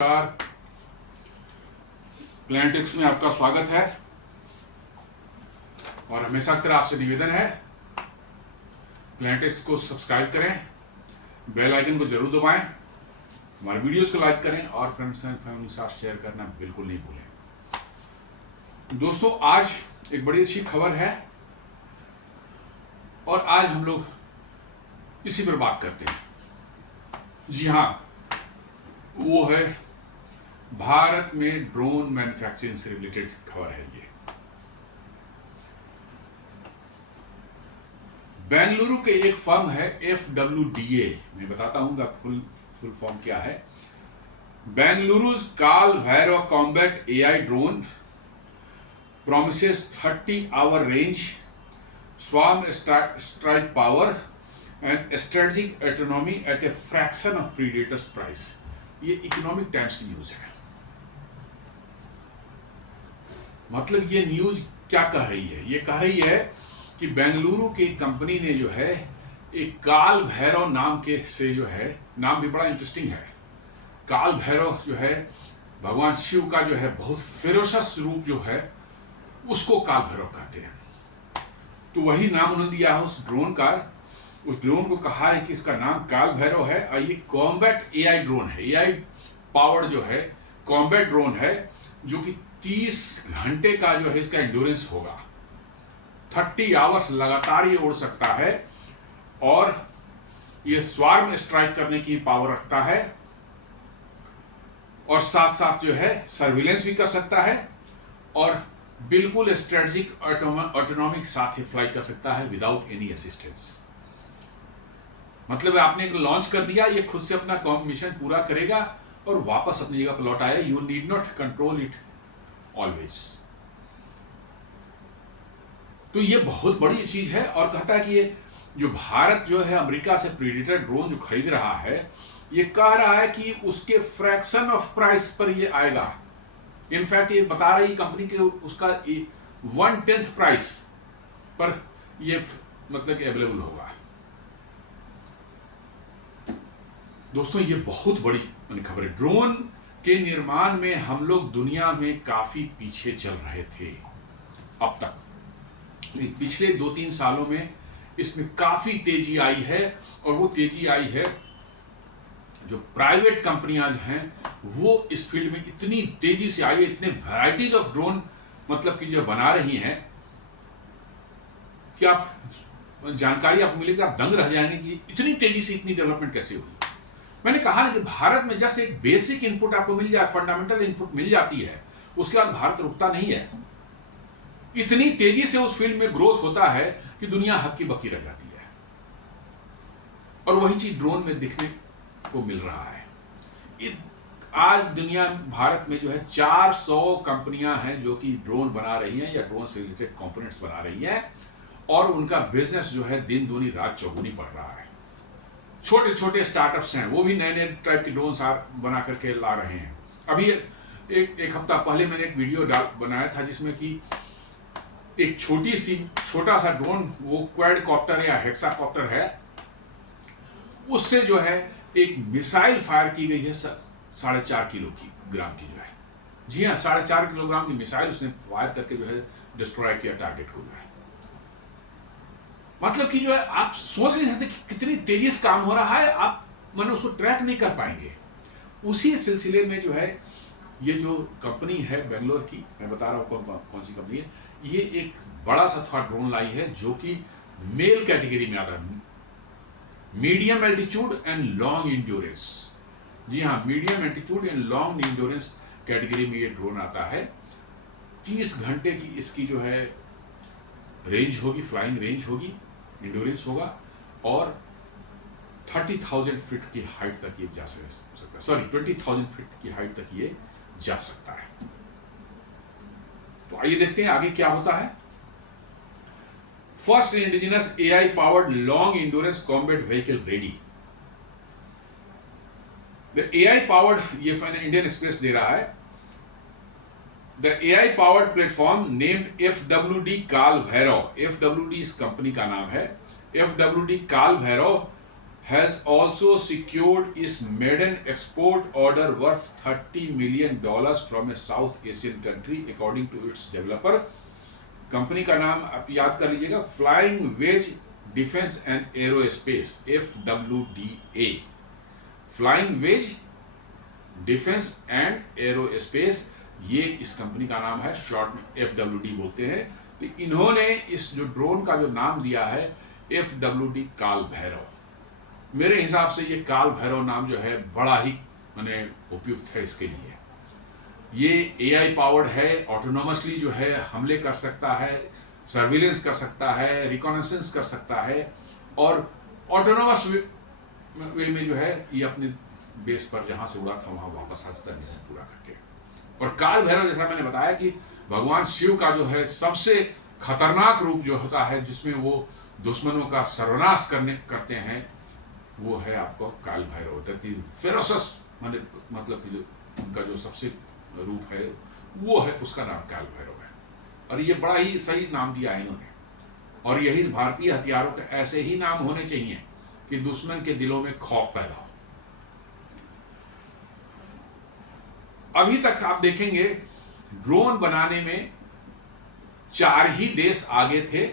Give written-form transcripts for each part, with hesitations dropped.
नमस्कार। प्लैनेटिक्स में आपका स्वागत है और हमेशा की तरह आपसे निवेदन है प्लैनेटिक्स को सब्सक्राइब करें, बेल आइकन को जरूर दबाएं, हमारे वीडियोस को लाइक करें और फ्रेंड्स एंड फैमिली के साथ शेयर करना बिल्कुल नहीं भूलें। दोस्तों, आज एक बड़ी अच्छी खबर है और आज हम लोग इसी पर बात करते हैं। जी हाँ, वो है भारत में ड्रोन मैन्युफैक्चरिंग से रिलेटेड खबर है। ये बेंगलुरु के एक फर्म है FWDA, मैं बताता हूं फुल फॉर्म क्या है। बेंगलुरु's काल Bhairav combat AI drone promises 30-hour range, swarm strike power and strategic autonomy at a fraction of predator's price। ये इकोनॉमिक टाइम्स की न्यूज है। मतलब ये न्यूज क्या कह रही है? ये कह रही है कि बेंगलुरु की कंपनी ने जो है एक काल भैरव नाम के से जो है, नाम भी बड़ा इंटरेस्टिंग है। काल भैरव जो है भगवान शिव का जो है बहुत फेरोशस रूप जो है उसको काल भैरव कहते हैं। तो वही नाम उन्होंने दिया है उस ड्रोन का। उस ड्रोन को कहा है कि इसका नाम काल भैरव है और ये कॉम्बैट AI ड्रोन है। AI पावर्ड जो है कॉम्बैट ड्रोन है जो कि 30 घंटे का जो है इसका एंड्योरेंस होगा। 30 आवर्स लगातार ये उड़ सकता है और ये स्वार्म स्ट्राइक करने की पावर रखता है और साथ साथ जो है सर्विलेंस भी कर सकता है और बिल्कुल स्ट्रेटेजिक ऑटोनॉमिक साथ ही फ्लाई कर सकता है विदाउट एनी असिस्टेंस। मतलब आपने एक लॉन्च कर दिया, ये खुद से अपना मिशन पूरा करेगा और वापस अपनी जगह पर लौट आएगा। You need not control it always. तो ये बहुत बड़ी चीज है और कहता है कि ये जो भारत जो है अमेरिका से प्रीडेटर ड्रोन जो खरीद रहा है, ये कह रहा है कि उसके फ्रैक्शन ऑफ प्राइस पर ये आएगा। इनफैक्ट ये बता रही कंपनी के उसका 1/10 प्राइस पर ये मतलब अवेलेबल होगा। दोस्तों, ये बहुत बड़ी खबर है। ड्रोन के निर्माण में हम लोग दुनिया में काफी पीछे चल रहे थे अब तक। पिछले 2-3 सालों में इसमें काफी तेजी आई है और वो तेजी आई है जो प्राइवेट कंपनियां हैं वो इस फील्ड में इतनी तेजी से आई है, इतने वैराइटीज ऑफ ड्रोन मतलब कि जो बना रही हैं कि आप जानकारी आपको मिलेगी, आप दंग रह जाएंगे कि इतनी तेजी से इतनी डेवलपमेंट कैसे हुई। मैंने कहा ना कि भारत में जस्ट एक बेसिक इनपुट आपको मिल जाए, फंडामेंटल इनपुट मिल जाती है, उसके बाद भारत रुकता नहीं है। इतनी तेजी से उस फील्ड में ग्रोथ होता है कि दुनिया हक्की बक्की रह जाती है और वही चीज ड्रोन में दिखने को मिल रहा है। आज दुनिया भारत में जो है 400 कंपनियां हैं जो कि ड्रोन बना रही हैं या ड्रोन से रिलेटेड कंपोनेंट्स बना रही हैं और उनका बिजनेस जो है दिन दूनी रात चौगुनी बढ़ रहा है। छोटे छोटे स्टार्टअप्स हैं, वो भी नए नए टाइप के ड्रोन बना करके ला रहे हैं। अभी एक हफ्ता पहले मैंने एक वीडियो बनाया था जिसमें कि एक छोटा सा ड्रोन, वो क्वाड कॉप्टर या हेक्साकॉप्टर है, उससे जो है एक मिसाइल फायर की गई है 4.5 किलोग्राम की जो है। जी हाँ, 4.5 किलोग्राम की मिसाइल उसने फायर करके जो है डिस्ट्रॉय किया टारगेट को जो है। मतलब कि जो है आप सोच नहीं सकते कि कितनी तेजी से काम हो रहा है, आप मानो उसको ट्रैक नहीं कर पाएंगे। उसी सिलसिले में जो है ये जो कंपनी है बेंगलोर की, मैं बता रहा हूँ कौन सी कंपनी है, ये एक बड़ा सा थोड़ा ड्रोन लाई है जो कि मेल कैटेगरी में आता है, medium altitude and long endurance. जी हाँ, medium altitude and long endurance category में ये ड्रोन आता है। 30 घंटे की इसकी जो है रेंज होगी, फ्लाइंग रेंज होगी, इंड्योरेंस होगा और 30,000 फीट की हाइट तक ये जा सकता है। सॉरी, 20,000 फीट की हाइट तक ये जा सकता है। तो आइए देखते हैं आगे क्या होता है। First indigenous AI powered long endurance combat vehicle ready. The AI powered, ये इंडियन एक्सप्रेस दे रहा है, The AI powered platform named FWD काल भैरव, FWD इस कंपनी का नाम है, FWD काल Bhairav has also secured its maiden export order worth $30 million from a South Asian country, according to its developer. Company का नाम आप याद कर लीजिएगा, Flying Wedge Defence and Aerospace, FWDA, Flying Wedge Defence and Aerospace, ये इस company का नाम है, शॉर्ट में FWD बोलते हैं। तो इन्होंने इस जो ड्रोन का जो नाम दिया है FWD काल भैरव। मेरे हिसाब से ये काल भैरव नाम जो है बड़ा ही माने उपयुक्त है इसके लिए। ये AI पावर्ड है, ऑटोनोमसली जो है हमले कर सकता है, सर्विलेंस कर सकता है, रिकॉनेसेंस कर सकता है, और ऑटोनोमस वे में जो है ये अपने बेस पर जहां से उड़ा था वहां वापस आ जाता है मिशन पूरा करके। और काल भैरव, जैसा मैंने बताया कि भगवान शिव का जो है सबसे खतरनाक रूप जो होता है जिसमें वो दुश्मनों का सर्वनाश करते हैं, वो है आपको काल भैरव। फेरोसस मतलब कि जो उनका जो सबसे रूप है वो है, उसका नाम काल भैरव है। और ये बड़ा ही सही नाम दिया है इन्होंने, और यही भारतीय हथियारों के ऐसे ही नाम होने चाहिए कि दुश्मन के दिलों में खौफ पैदा हो। अभी तक आप देखेंगे ड्रोन बनाने में 4 ही देश आगे थे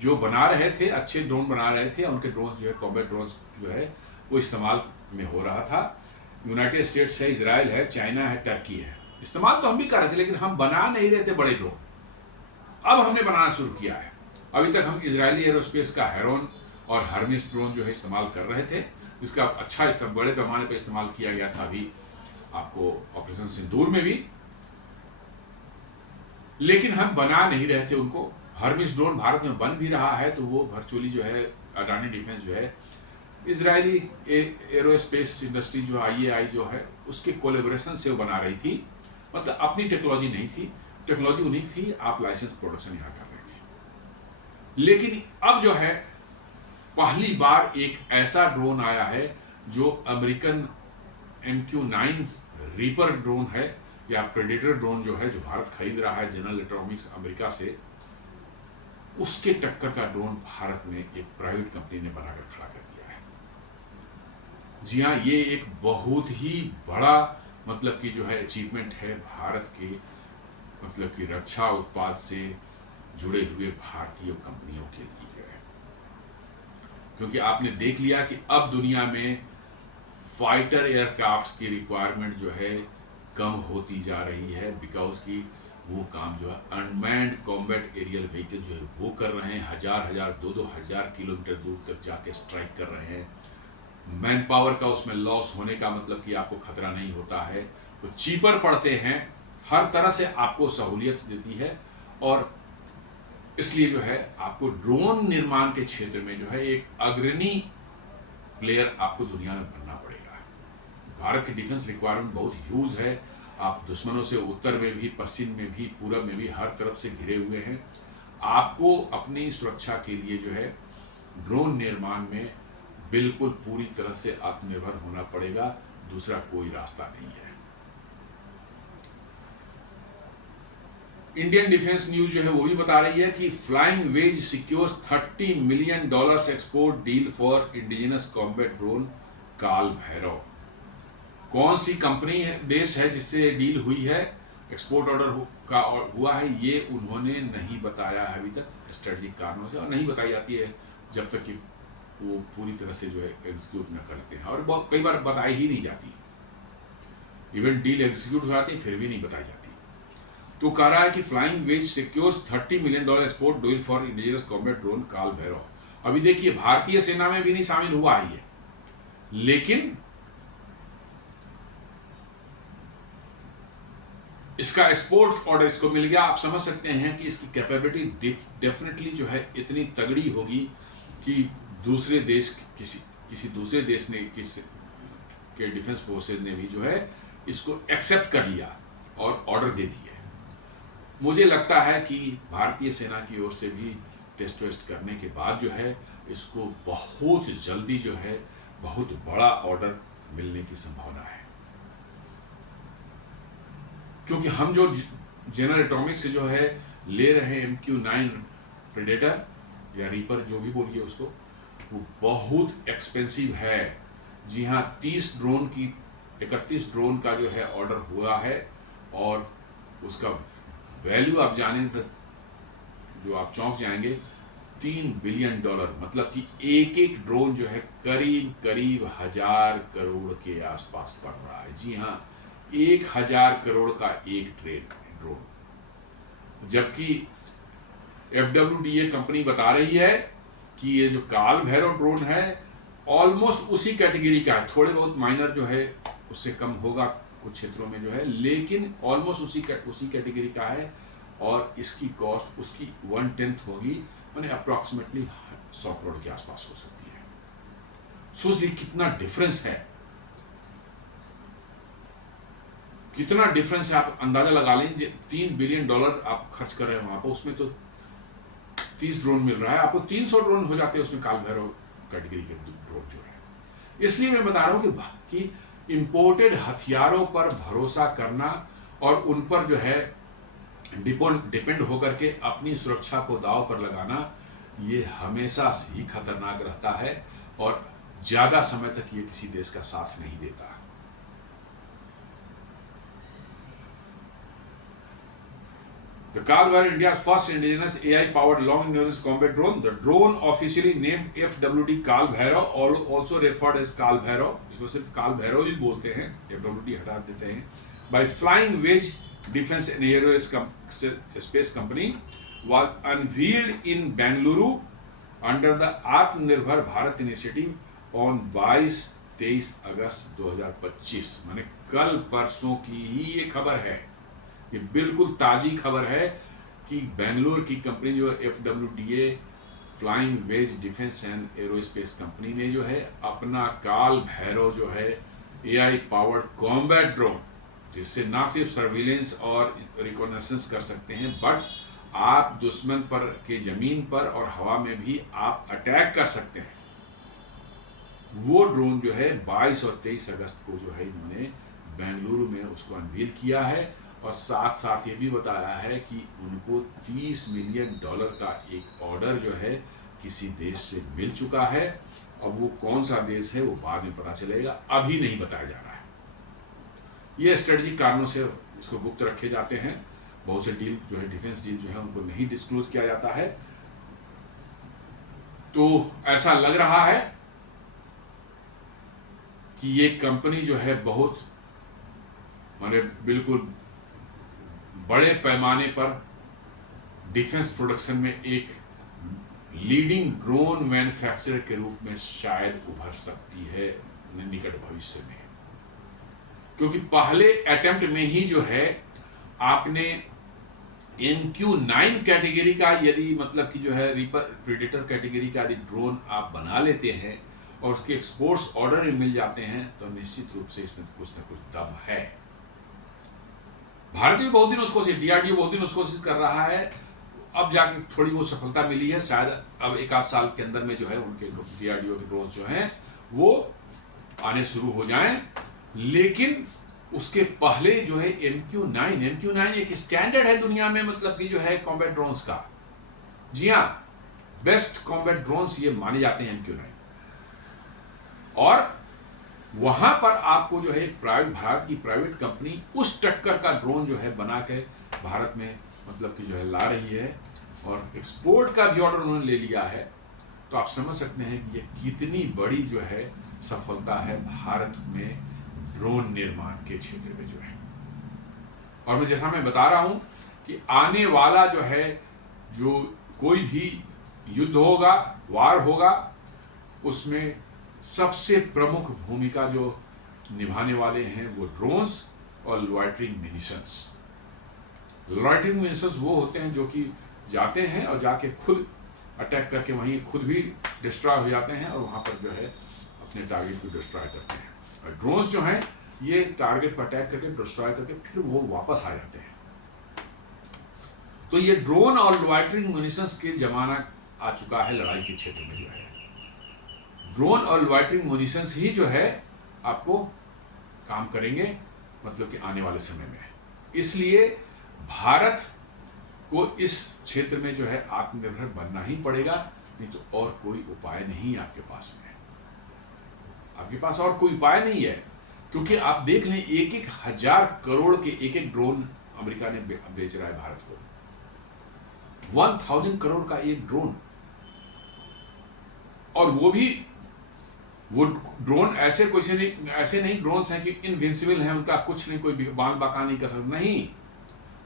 जो बना रहे थे, अच्छे ड्रोन बना रहे थे, उनके ड्रोन जो है कॉम्बैट ड्रोन जो है वो इस्तेमाल में हो रहा था। यूनाइटेड स्टेट्स है, इजराइल है, चाइना है, टर्की है। इस्तेमाल तो हम भी कर रहे थे, लेकिन हम बना नहीं रहे थे बड़े ड्रोन। अब हमने बनाना शुरू किया है। अभी तक हम इजरायली एरोस्पेस का हेरोन और हर्मिस ड्रोन जो है इस्तेमाल कर रहे थे, इसका अच्छा बड़े पैमाने पर इस्तेमाल किया गया था अभी आपको ऑपरेशन सिंदूर में भी, लेकिन हम बना नहीं रहे थे उनको। हर्मिस ड्रोन भारत में बन भी रहा है, तो वो वर्चुअली जो है अडानी डिफेंस जो है इजरायली एरोस्पेस इंडस्ट्री जो IAI जो है उसके कोलेबोरेशन से वो बना रही थी। मतलब अपनी टेक्नोलॉजी नहीं थी, टेक्नोलॉजी उन्हीं थी, आप लाइसेंस प्रोडक्शन यहाँ कर रहे थे। लेकिन अब जो है पहली बार एक ऐसा ड्रोन आया है जो अमेरिकन MQ-9 रीपर ड्रोन है, या प्रेडेटर ड्रोन जो है जो भारत खरीद रहा है जनरल इलेक्ट्रॉनिक्स अमेरिका से, उसके टक्कर का ड्रोन भारत में एक प्राइवेट कंपनी ने बनाकर खड़ा कर दिया है। जी हाँ, ये एक बहुत ही बड़ा मतलब कि जो है अचीवमेंट है भारत के मतलब कि रक्षा उत्पाद से जुड़े हुए भारतीय कंपनियों के लिए है। क्योंकि आपने देख लिया कि अब दुनिया में फाइटर एयरक्राफ्ट की रिक्वायरमेंट जो है कम होती जा रही है, बिकॉज की वो काम जो है अनमैन्ड कॉम्बैट एरियल व्हीकल जो है वो कर रहे हैं, 1000-2000 किलोमीटर दूर तक जाके स्ट्राइक कर रहे हैं। मैन पावर का उसमें लॉस होने का मतलब कि आपको खतरा नहीं होता है, वो चीपर पड़ते हैं, हर तरह से आपको सहूलियत देती है। और इसलिए जो है आपको ड्रोन निर्माण के क्षेत्र में जो है एक अग्रणी प्लेयर आपको दुनिया में बनना पड़ेगा। भारत की डिफेंस रिक्वायरमेंट बहुत ह्यूज है। आप दुश्मनों से उत्तर में भी, पश्चिम में भी, पूरब में भी हर तरफ से घिरे हुए हैं। आपको अपनी सुरक्षा के लिए जो है ड्रोन निर्माण में बिल्कुल पूरी तरह से आत्मनिर्भर होना पड़ेगा, दूसरा कोई रास्ता नहीं है। इंडियन डिफेंस न्यूज जो है वो भी बता रही है कि Flying Wedge secures $30 million export deal for indigenous combat drone Kaal Bhairav. कौन सी कंपनी है, देश है जिससे डील हुई है, एक्सपोर्ट ऑर्डर का हुआ है, ये उन्होंने नहीं बताया है अभी तक स्ट्रेटेजिक कारणों से, और नहीं बताई जाती है जब तक कि वो पूरी तरह से जो है एग्जीक्यूट न करते हैं। और कई बार बताई ही नहीं जाती, इवन डील एग्जीक्यूट हो जाती फिर भी नहीं बताई जाती। तो कह रहा है कि Flying Wedge secures $30 million export deal for indigenous combat drone Kaal Bhairav. अभी देखिए भारतीय सेना में भी नहीं शामिल हुआ ही है, लेकिन इसका एक्सपोर्ट ऑर्डर इसको मिल गया। आप समझ सकते हैं कि इसकी कैपेबिलिटी डेफिनेटली जो है इतनी तगड़ी होगी कि दूसरे देश किसी दूसरे देश ने के डिफेंस फोर्सेज ने भी जो है इसको एक्सेप्ट कर लिया और ऑर्डर दे दिए। मुझे लगता है कि भारतीय सेना की ओर से भी टेस्ट वेस्ट करने के बाद जो है इसको बहुत जल्दी जो है बहुत बड़ा ऑर्डर मिलने की संभावना है। क्योंकि हम जो जनरल एटॉमिक्स से जो है ले रहे हैं MQ-9 प्रेडेटर या रीपर जो भी बोलिए उसको, वो बहुत एक्सपेंसिव है। जी हाँ, 31 ड्रोन का जो है ऑर्डर हुआ है, और उसका वैल्यू आप जानें तो जो आप चौंक जाएंगे, $3 बिलियन, मतलब कि एक एक ड्रोन जो है करीब करीब 1000 करोड़ के आसपास पड़ रहा है। जी हाँ, 1000 करोड़ का एक ड्रोन, जबकि FWDA कंपनी बता रही है कि ये जो काल भैरव ड्रोन है ऑलमोस्ट उसी कैटेगरी का है, थोड़े बहुत माइनर जो है उससे कम होगा कुछ क्षेत्रों में जो है, लेकिन ऑलमोस्ट उसी कैटेगरी का है, और इसकी कॉस्ट उसकी 1/10 होगी, यानी अप्रॉक्सीमेटली 100 करोड़ के आसपास हो सकती है। सोच लीजिए कितना डिफरेंस है, कितना डिफरेंस है, आप अंदाजा लगा लें। $3 बिलियन आप खर्च कर रहे हैं वहां पर, उसमें तो 30 ड्रोन मिल रहा है, आपको 300 ड्रोन हो जाते हैं उसमें काल भैरव कैटेगरी के ड्रोन जो है। इसलिए मैं बता रहा हूं कि इंपोर्टेड हथियारों पर भरोसा करना और उन पर जो है डिपेंड होकर के अपनी सुरक्षा को दांव पर लगाना, ये हमेशा से ही खतरनाक रहता है, और ज्यादा समय तक ये किसी देश का साथ नहीं देता। The Kal Bhairav, India's first indigenous AI-powered long-endurance combat drone. The drone, officially named FWD Kal Bhairav, also referred as Kal Bhairav, इसको सिर्फ काल भैरव ही बोलते हैं, FWD हटा देते हैं, by Flying Wedge Defense and Aerospace Company, was unveiled in Bengaluru under the Atmanirbhar Bharat Initiative on 22-23 अगस्त 2025। माने कल परसों की ही ये खबर है, ये बिल्कुल ताज़ी खबर है कि बेंगलुरु की कंपनी जो FWDA Flying Wedge Defence and Aerospace company ने जो है अपना काल भैरव जो है AI पावर्ड कॉम्बैट ड्रोन, जिससे ना सिर्फ सर्विलेंस और रिकॉग्निशंस कर सकते हैं, बट आप दुश्मन पर के ज़मीन पर और हवा में भी आप अटैक कर सकते हैं। वो ड्रोन जो है 22 और 23 अगस्त को जो है इन्होंने बेंगलुरु में उसको अनवील किया है, और साथ साथ ये भी बताया है कि उनको $30 मिलियन का एक ऑर्डर जो है किसी देश से मिल चुका है। अब वो कौन सा देश है वो बाद में पता चलेगा, अभी नहीं बताया जा रहा है। ये स्ट्रेटजिक कारणों से इसको गुप्त रखे जाते हैं, बहुत से डील जो है डिफेंस डील जो है उनको नहीं डिस्क्लोज किया जाता है। तो ऐसा लग रहा है कि ये कंपनी जो है बहुत माने बिल्कुल बड़े पैमाने पर डिफेंस प्रोडक्शन में एक लीडिंग ड्रोन मैन्युफैक्चरर के रूप में शायद उभर सकती है निकट भविष्य में, क्योंकि पहले अटेम्प्ट में ही जो है आपने MQ-9 कैटेगरी का यदि मतलब कि जो है रीपर प्रेडेटर कैटेगरी का यदि ड्रोन आप बना लेते हैं और उसके एक्सपोर्ट्स ऑर्डर में मिल जाते हैं, तो निश्चित रूप से इसमें कुछ ना कुछ दम है। भारत भी बहुत दिन उसको DRDO बहुत दिन उसको कोशिश कर रहा है, अब जाके थोड़ी बहुत सफलता मिली है, शायद अब 1 आध साल के अंदर में जो है उनके DRDO के ड्रोन जो हैं वो आने शुरू हो जाएं। लेकिन उसके पहले जो है MQ-9 एक स्टैंडर्ड है दुनिया में, मतलब कि जो है कॉम्बैट ड्रोन्स का। जी हाँ, बेस्ट कॉम्बैट ड्रोन्स ये माने जाते हैं MQ-9, और वहां पर आपको जो है भारत की प्राइवेट कंपनी उस टक्कर का ड्रोन जो है बना के भारत में मतलब कि जो है ला रही है, और एक्सपोर्ट का भी ऑर्डर उन्होंने ले लिया है। तो आप समझ सकते हैं कि ये कितनी बड़ी जो है सफलता है भारत में ड्रोन निर्माण के क्षेत्र में जो है। और मैं जैसा मैं बता रहा हूं कि आने वाला जो है जो कोई भी युद्ध होगा, वार होगा, उसमें सबसे प्रमुख भूमिका जो निभाने वाले हैं वो ड्रोन्स और लॉइटरिंग म्यूनिशंस। लॉइटरिंग म्यूनिशंस वो होते हैं जो कि जाते हैं और जाके खुद अटैक करके वहीं खुद भी डिस्ट्रॉय हो जाते हैं, और वहाँ पर जो है अपने टारगेट को डिस्ट्रॉय करते हैं। और ड्रोन्स जो हैं ये टारगेट पर अटैक करके डिस्ट्रॉय करके फिर वो वापस आ जाते हैं। तो ये ड्रोन और लॉइटरिंग म्यूनिशंस के जमाना आ चुका है लड़ाई के क्षेत्र में। जो है ड्रोन और लॉइटरिंग म्यूनिशंस ही जो है आपको काम करेंगे, मतलब कि आने वाले समय में। इसलिए भारत को इस क्षेत्र में जो है आत्मनिर्भर बनना ही पड़ेगा, नहीं तो और कोई उपाय नहीं है आपके पास में, आपके पास और कोई उपाय नहीं है। क्योंकि आप देख लें, 1,000 करोड़ के एक ड्रोन अमेरिका ने बेच रहा है भारत को, 1000 करोड़ का एक ड्रोन। और वो ड्रोन ऐसे नहीं ड्रोन्स हैं कि इनविंसिबल हैं, उनका कुछ नहीं, कोई बाल बाका नहीं कर सकता, नहीं।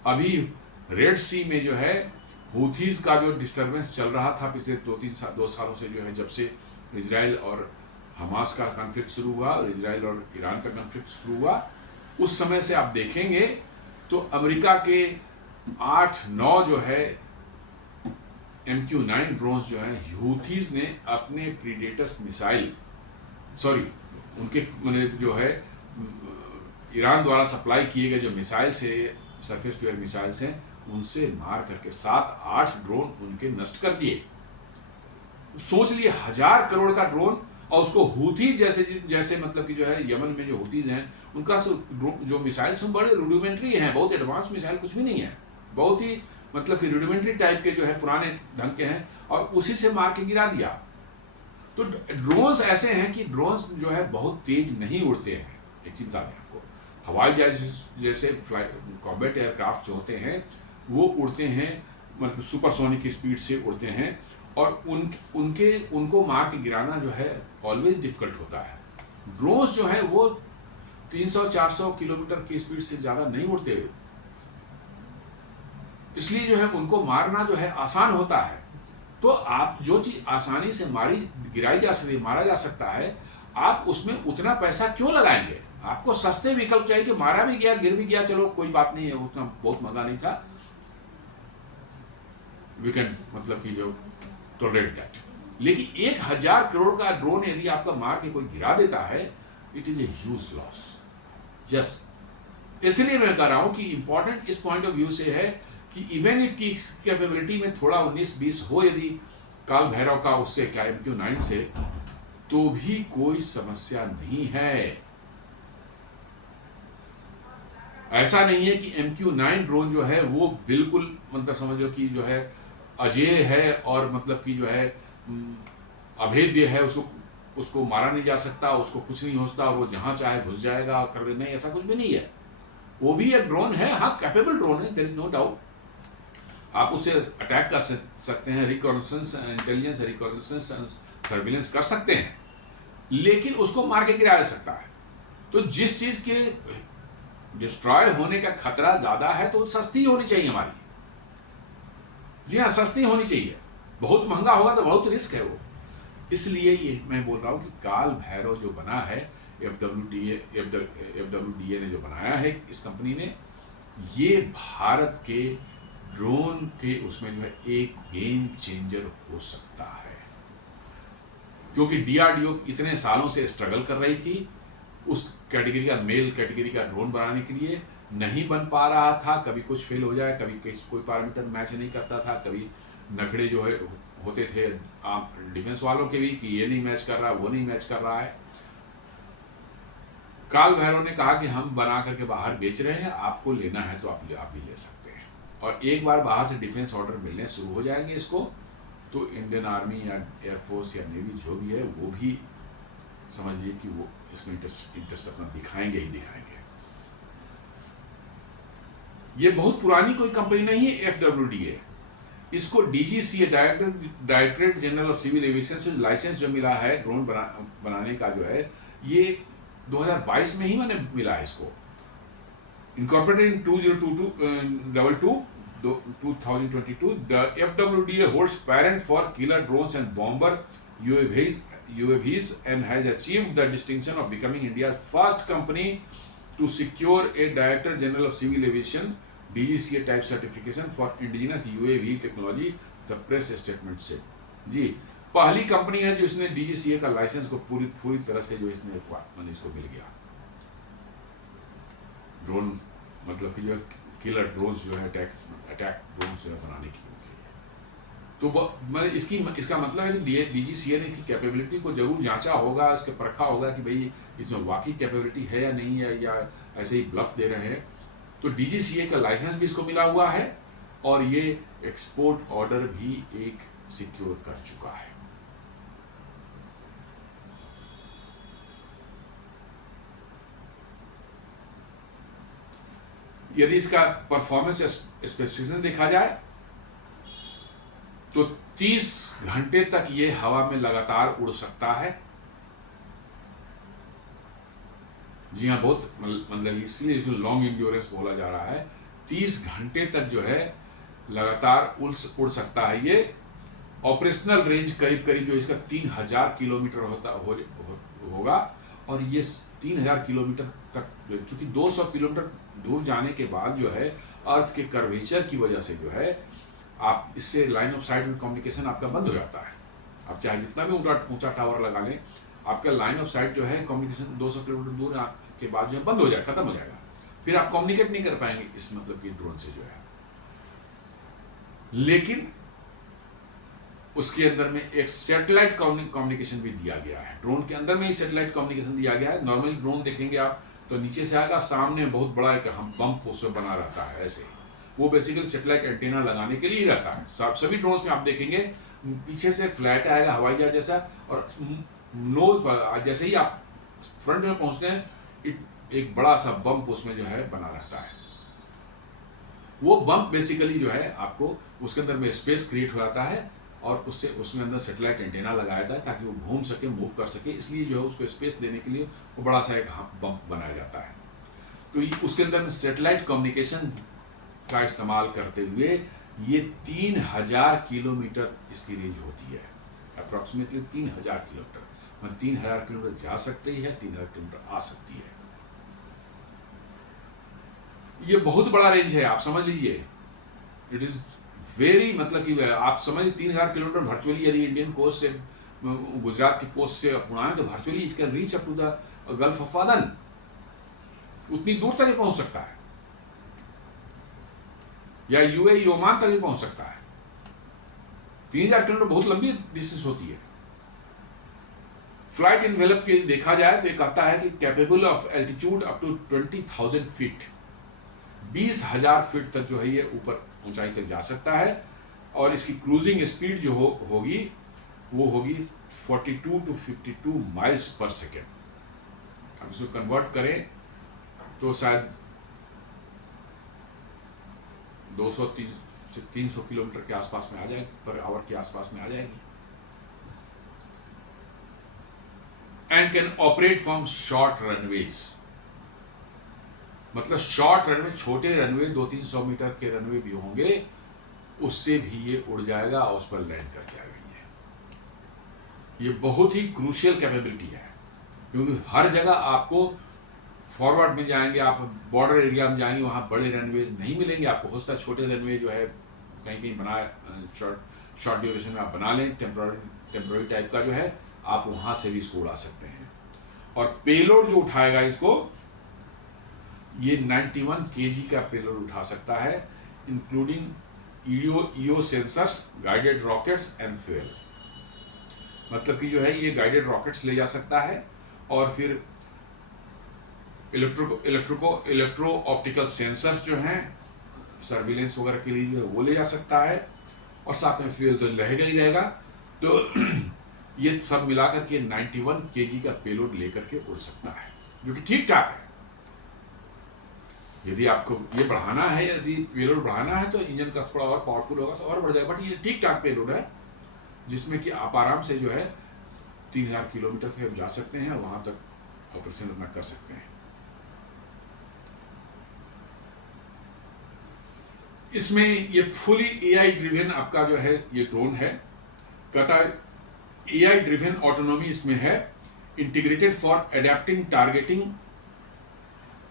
अभी रेड सी में जो है हूथीज का जो डिस्टर्बेंस चल रहा था पिछले 2 सालों से, जो है जब से इजराइल और हमास का कॉन्फ्लिक्ट शुरू हुआ और इजराइल और ईरान का कॉन्फ्लिक्ट शुरू हुआ, उस समय से आप देखेंगे तो अमेरिका के 8-9 जो है MQ-9 ड्रोन्स जो है हूथीज ने अपने प्रीडेटर्स मिसाइल, उनके जो है ईरान द्वारा सप्लाई किए गए जो मिसाइल से, सरफेस टू एयर मिसाइल्स हैं, उनसे मार करके 7-8 ड्रोन उनके नष्ट कर दिए। सोच लिए 1000 करोड़ का ड्रोन, और उसको हूथीज जैसे मतलब कि जो है यमन में जो हूथीज हैं, उनका जो मिसाइल्स हैं बड़े रूडिमेंट्री हैं, बहुत एडवांस मिसाइल कुछ भी नहीं है, बहुत ही मतलब कि रूडिमेंट्री टाइप के जो है पुराने ढंग के हैं, और उसी से मार के गिरा दिया। तो ड्रोन्स ऐसे हैं कि ड्रोन्स जो है बहुत तेज नहीं उड़ते हैं। एक चीज बता दें आपको, हवाई जहाज जैसे कॉम्बैट एयरक्राफ्ट जो होते हैं वो उड़ते हैं मतलब सुपरसोनिक की स्पीड से उड़ते हैं, और उनको मार के गिराना जो है ऑलवेज डिफिकल्ट होता है। ड्रोन्स जो है वो 300-400 किलोमीटर की स्पीड से ज़्यादा नहीं उड़ते, इसलिए जो है उनको मारना जो है आसान होता है। तो आप जो चीज़ आसानी से गिराई जा सकती, मारा जा सकता है, आप उसमें उतना पैसा क्यों लगाएंगे? आपको सस्ते विकल्प चाहिए कि मारा भी गया, गिर भी गया, चलो कोई बात नहीं है, उतना बहुत महंगा नहीं था, वी कैन मतलब कि जो टॉलरेट दैट। लेकिन 1000 करोड़ का ड्रोन यदि आपका मार के कोई गिरा देता है, it is a huge loss. Yes, इसलिए मैं कह रहा हूं कि इंपॉर्टेंट इस पॉइंट ऑफ व्यू से है कि इवन इफ की कैपेबिलिटी में थोड़ा 19-20 हो यदि काल भैरव का उससे क्या MQ-9 से, तो भी कोई समस्या नहीं है। ऐसा नहीं है कि MQ-9 ड्रोन जो है वो बिल्कुल मतलब समझो कि जो है अजेय है और मतलब कि जो है अभेद्य है, उसको मारा नहीं जा सकता, उसको कुछ नहीं हो सकता, वो जहां चाहे घुस जाएगा और कर दे, नहीं, ऐसा कुछ भी नहीं है। वो भी एक ड्रोन है, हाँ कैपेबल ड्रोन है, देयर इज नो डाउट। आप उससे अटैक कर सकते हैं, रिकॉन्नेसेंस इंटेलिजेंस, रिकॉन्नेसेंस सर्विलेंस कर सकते हैं, लेकिन उसको मार के गिराया जा सकता है। तो जिस चीज के डिस्ट्रॉय होने का खतरा ज्यादा है तो सस्ती होनी चाहिए हमारी, जी हाँ सस्ती होनी चाहिए। बहुत महंगा होगा तो बहुत रिस्क है वो। इसलिए ये मैं बोल रहा हूँ कि काल भैरव जो बना है, FWDA ने जो बनाया है इस कंपनी ने, ये भारत के ड्रोन के उसमें जो है एक गेम चेंजर हो सकता है। क्योंकि DRDO इतने सालों से स्ट्रगल कर रही थी उस कैटेगरी का, मेल कैटेगरी का ड्रोन बनाने के लिए, नहीं बन पा रहा था, कभी कुछ फेल हो जाए, कभी कोई पैरामीटर मैच नहीं करता था, कभी नखड़े जो है होते थे आप डिफेंस वालों के भी कि ये नहीं मैच कर रहा, वो नहीं मैच कर रहा है। काल भैरव ने कहा कि हम बना करके बाहर बेच रहे हैं, आपको लेना है तो आप भी ले सकते हैं। और एक बार बाहर से डिफेंस ऑर्डर मिलने शुरू हो जाएंगे इसको, तो इंडियन आर्मी या एयरफोर्स या नेवी जो भी है वो भी समझिए कि वो इसमें इंटरेस्ट अपना दिखाएंगे ही दिखाएंगे। ये बहुत पुरानी कोई कंपनी नहीं है FWDA, इसको DGCA directorate general of civil aviation से लाइसेंस जो मिला है ड्रोन बनाने का जो है, ये 2022 में ही मैंने मिला है इसको। Incorporated in 2022, the FWDA holds patent for killer drones and bomber UAVs and has achieved the distinction of becoming India's first company to secure a Director General of Civil Aviation DGCA type certification for indigenous UAV technology, the press statement से। जी, पहली company है जो इसने DGCA का licence को पूरी तरह से जो इसने मैंने इसको मिल गया। ड्रोन मतलब कि जो है किलर ड्रोन्स जो है अटैक ड्रोन्स जो है बनाने की, तो मैंने इसका मतलब है कि DGCA ने इसकी कैपेबिलिटी को जरूर जांचा होगा, इसके परखा होगा कि भाई इसमें वाकई कैपेबिलिटी है या नहीं है, या ऐसे ही ब्लफ दे रहे हैं। तो DGCA का लाइसेंस भी इसको मिला हुआ है, और ये एक्सपोर्ट ऑर्डर भी एक सिक्योर कर चुका है। यदि इसका परफॉर्मेंस स्पेसिफिकेशन देखा जाए तो 30 घंटे तक ये हवा में लगातार उड़ सकता है। जी हाँ, बहुत मतलब इसलिए इसको लॉन्ग इंड्योरेंस बोला जा रहा है। 30 घंटे तक जो है लगातार उड़ सकता है ये। ऑपरेशनल रेंज करीब करीब जो इसका 3000 किलोमीटर होगा। और ये 3000 किलोमीटर तक, चूंकि 200 किलोमीटर दूर जाने के बाद जो है अर्थ के कर्वेचर की वजह से जो है आप इससे लाइन ऑफ साइट में कम्युनिकेशन आपका बंद हो जाता है। आप चाहे जितना भी ऊंचा टावर लगा लें, आपका लाइन ऑफ साइट जो है कम्युनिकेशन 200 किलोमीटर दूर के बाद जो है बंद हो जाएगा, खत्म हो जाएगा। फिर आप कम्युनिकेट नहीं कर पाएंगे इस मतलब कि ड्रोन से जो है। लेकिन उसके अंदर में एक सैटेलाइट कम्युनिकेशन भी दिया गया है। ड्रोन के अंदर में ही सैटेलाइट कम्युनिकेशन दिया गया है। नॉर्मली ड्रोन देखेंगे आप तो नीचे से आएगा, सामने बहुत बड़ा एक बम्प उसमें बना रहता है ऐसे। वो बेसिकली सैटेलाइट एंटीना लगाने के लिए ही रहता है। सभी ड्रोन्स में आप देखेंगे पीछे से फ्लैट आएगा हवाई जहाज जैसा, और नोज जैसे ही आप फ्रंट में पहुंचते हैं एक बड़ा सा बम्प उसमें जो है बना रहता है। वो बम्प बेसिकली जो है आपको उसके अंदर में स्पेस क्रिएट हो जाता है और उससे उसमें अंदर सैटेलाइट एंटीना लगाया जाता है ताकि वो घूम सके, मूव कर सके। इसलिए जो है उसको स्पेस देने के लिए वो बड़ा सा एक बम्प बनाया जाता है। तो उसके अंदर में सैटेलाइट कम्युनिकेशन का इस्तेमाल करते हुए ये 3000 किलोमीटर इसकी रेंज होती है। अप्रॉक्सीमेटली 3000 किलोमीटर, मतलब 3000 किलोमीटर जा सकती है, 3000 किलोमीटर आ सकती है। ये बहुत बड़ा रेंज है, आप समझ लीजिए। इट इज वेरी, मतलब कि आप समझ 3000 किलोमीटर वर्चुअली यदि इंडियन कोस्ट से गुजरात की कोस्ट से उड़ाएं तो virtually it can reach up to the Gulf of Aden. उतनी दूर तक ये पहुंच सकता है, या यूएई ओमान तक ही पहुंच सकता है। 3000 किलोमीटर बहुत लंबी डिस्टेंस होती है। फ्लाइट इनवेलप के लिए देखा जाए तो ये कहता है कि capable of altitude up to 20,000 feet, 20,000 feet तक जो है ये ऊपर ऊंचाई तक जा सकता है। और इसकी क्रूजिंग स्पीड जो होगी वो होगी 42 to 52 माइल्स पर सेकेंड। अब इसको कन्वर्ट करें तो शायद 230 से 300 किलोमीटर के आसपास में आ जाएगी, पर आवर के आसपास में आ जाएगी। And can operate from short runways, मतलब शॉर्ट रनवे, छोटे रनवे 200-300 मीटर के रनवे भी होंगे, उससे भी ये उड़ जाएगा और उस पर लैंड कर जाएगा। ये बहुत ही क्रूशियल कैपेबिलिटी है, क्योंकि हर जगह आपको फॉरवर्ड में जाएंगे, आप बॉर्डर एरिया में जाएंगे, वहाँ बड़े रनवेज नहीं मिलेंगे आपको। हो सकता है छोटे रनवे जो है कहीं कहीं बनाए, शॉर्ट ड्यूरेशन में आप बना लें, टेम्प्रोरी टाइप का जो है, आप वहाँ से भी इसको उड़ा सकते हैं। और पेलोड जो उठाएगा इसको, ये 91 kg का पेलोड उठा सकता है, including EO sensors, guided rockets and fuel. मतलब कि जो है ये गाइडेड रॉकेट्स ले जा सकता है, और फिर इलेक्ट्रो ऑप्टिकल सेंसर्स जो हैं सर्विलेंस वगैरह के लिए जो है वो ले जा सकता है, और साथ में फ्यूल तो रहेगा ही रहेगा। तो ये सब मिलाकर के 91 kg का पेलोड लेकर के उड़ सकता है, जो कि ठीक ठाक है। यदि आपको ये बढ़ाना है, यदि पेलोड बढ़ाना है तो इंजन का थोड़ा और पावरफुल होगा तो और बढ़ जाएगा, बट ये ठीक ठाक पेलोड है जिसमें कि आप आराम से जो है 3000 किलोमीटर से आप जा सकते हैं, वहां तक ऑपरेशन अपना कर सकते हैं। इसमें ये फुली एआई ड्रिवन आपका जो है ये ड्रोन है। कहता है एआई ड्रिवन ऑटोनॉमी इसमें है, integrated for adapting, targeting,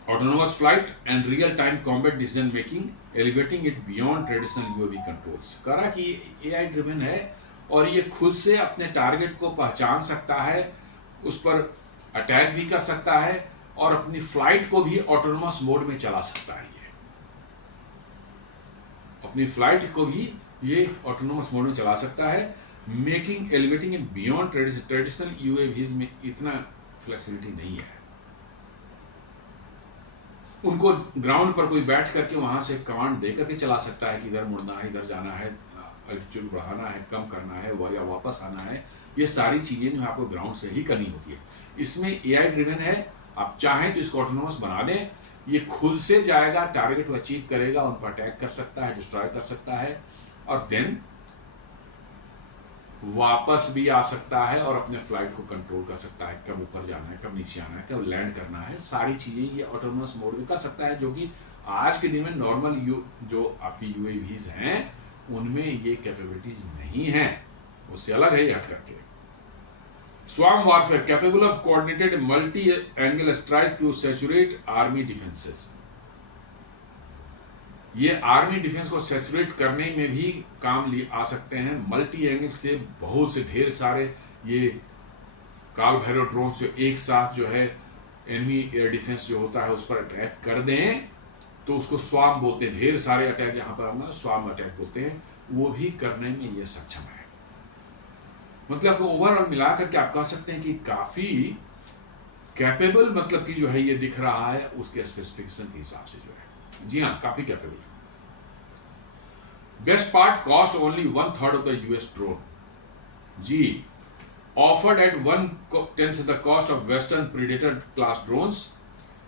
autonomous flight and real time combat decision making, elevating it beyond traditional UAV controls. कह रहा कि एआई ड्रिवन है और ये खुद से अपने टारगेट को पहचान सकता है, उस पर अटैक भी कर सकता है, और अपनी फ्लाइट को भी ऑटोनोमस मोड में चला सकता है। ये अपनी फ्लाइट को भी ये ऑटोनोमस मोड में चला सकता है। मेकिंग, एलिवेटिंग इन बियॉन्ड ट्रेडिशनल यूएवीज में इतना फ्लेक्सिबिलिटी नहीं है। उनको ग्राउंड पर कोई बैठ करके वहां से कमांड दे करके चला सकता है कि इधर मुड़ना है, इधर जाना है, एल्टीट्यूड बढ़ाना है, कम करना है, या वापस आना है, ये सारी चीज़ें जो है आपको ग्राउंड से ही करनी होती है। इसमें AI ड्रिवन है, आप चाहें तो इसको ऑटोनोमस बना दें, ये खुद से जाएगा, टारगेट को अचीव करेगा, उन पर अटैक कर सकता है, डिस्ट्रॉय कर सकता है, और देन वापस भी आ सकता है और अपने फ्लाइट को कंट्रोल कर सकता है, कब ऊपर जाना है, कब नीचे आना है, कब लैंड करना है, सारी चीज़ें ये ऑटोनोमस मोड में कर सकता है, जो कि आज के दिन में नॉर्मल जो आपकी UAVs हैं उनमें ये कैपेबिलिटीज नहीं है, उससे अलग है ये हट करके। Swarm warfare capable of coordinated multi angle strike to saturate army defences. ये आर्मी डिफेंस को सैचुरेट करने में भी काम आ सकते हैं। मल्टी एंगल से बहुत से ढेर सारे ये काल भैरव ड्रोन्स जो एक साथ जो है एनिमी एयर डिफेंस जो होता है उस पर अटैक कर दें, तो उसको स्वार्म बोलते हैं। ढेर सारे अटैक जहां पर होंगे स्वार्म अटैक बोलते हैं, वो भी करने में ये सक्षम है। मतलब ओवरऑल मिलाकर के आप कह सकते हैं कि काफी कैपेबल, मतलब कि जो है ये दिख रहा है उसके स्पेसिफिकेशन के हिसाब से जो है, जी हाँ काफी capable. Best part cost only 1/3 of the US drone, जी offered at 1/10 the cost of western Predator class drones,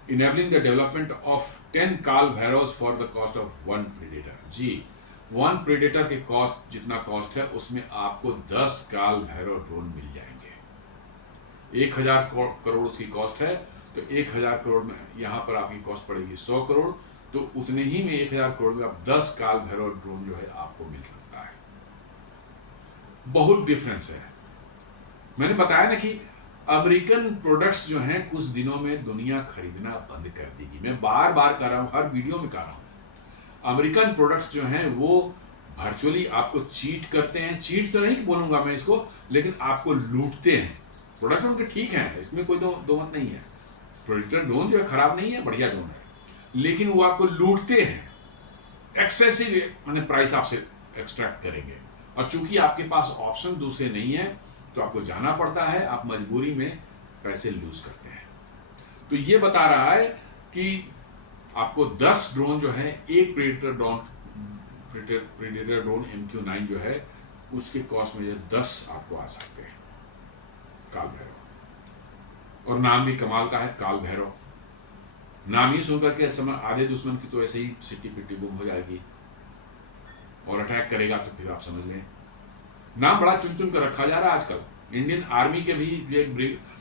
enabling the development of 10 Kaal Bhairav for the cost of 1 Predator. जी 1 प्रीडेटर के कॉस्ट जितना कॉस्ट है उसमें आपको 10 काल भैरव ड्रोन मिल जाएंगे। 1000 करोड़ उसकी cost है, तो 1000 करोड़ में यहाँ पर आपकी कॉस्ट पड़ेगी 100 करोड़, तो उतने ही में 1000 करोड़ में आप 10 काल भैरव ड्रोन जो है आपको मिल सकता है। बहुत डिफरेंस है। मैंने बताया ना कि अमेरिकन प्रोडक्ट्स जो हैं कुछ दिनों में दुनिया खरीदना बंद कर देगी। मैं बार बार कर रहा हूं, हर वीडियो में कर रहा हूं। अमेरिकन प्रोडक्ट्स जो हैं वो वर्चुअली आपको चीट करते हैं। चीट तो नहीं बोलूंगा मैं इसको, लेकिन आपको लूटते हैं। प्रोडक्ट उनके ठीक है, इसमें कोई दो मत नहीं है। प्रोडक्टर ड्रोन जो है खराब नहीं है, बढ़िया ड्रोन है, लेकिन वो आपको लूटते हैं। एक्सेसिव मैंने प्राइस आपसे एक्सट्रैक्ट करेंगे, और चूंकि आपके पास ऑप्शन दूसरे नहीं है तो आपको जाना पड़ता है, आप मजबूरी में पैसे लूज करते हैं। तो ये बता रहा है कि आपको 10 ड्रोन जो है, एक प्रेडेटर ड्रोन MQ-9 जो है उसके कॉस्ट में 10 आपको आ सकते हैं काल भैरव। और नाम भी कमाल का है, काल भैरव। नाम ही सुनकर के समय आधे दुश्मन की तो ऐसे ही सिटी पिटी गुम हो जाएगी, और अटैक करेगा तो फिर आप समझ लें। नाम बड़ा चुन चुन कर रखा जा रहा है आजकल। इंडियन आर्मी के भी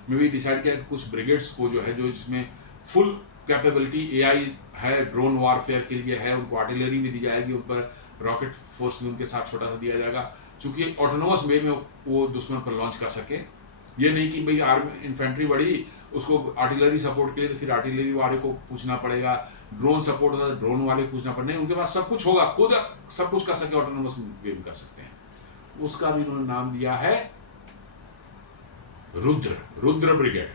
में भी डिसाइड किया कि कुछ ब्रिगेड्स को जो है, जो इसमें फुल कैपेबिलिटी AI है, ड्रोन वारफेयर के लिए है, उनको आर्टिलरी भी दी जाएगी, उन पर रॉकेट फोर्स भी उनके साथ छोटा सा दिया जाएगा, चूंकि ऑटोनोमस वे में वो दुश्मन पर लॉन्च कर सके। ये नहीं कि भाई आर्मी इन्फेंट्री बढ़ी, उसको आर्टिलरी सपोर्ट के लिए तो फिर आर्टिलरी वाले को पूछना पड़ेगा, ड्रोन सपोर्ट होता है ड्रोन वाले को पूछना पड़ेगा। नहीं, उनके पास सब कुछ होगा, खुद सब कुछ कर सके, ऑटोनोमस वे में कर सकते हैं। उसका भी उन्होंने नाम दिया है रुद्र ब्रिगेड।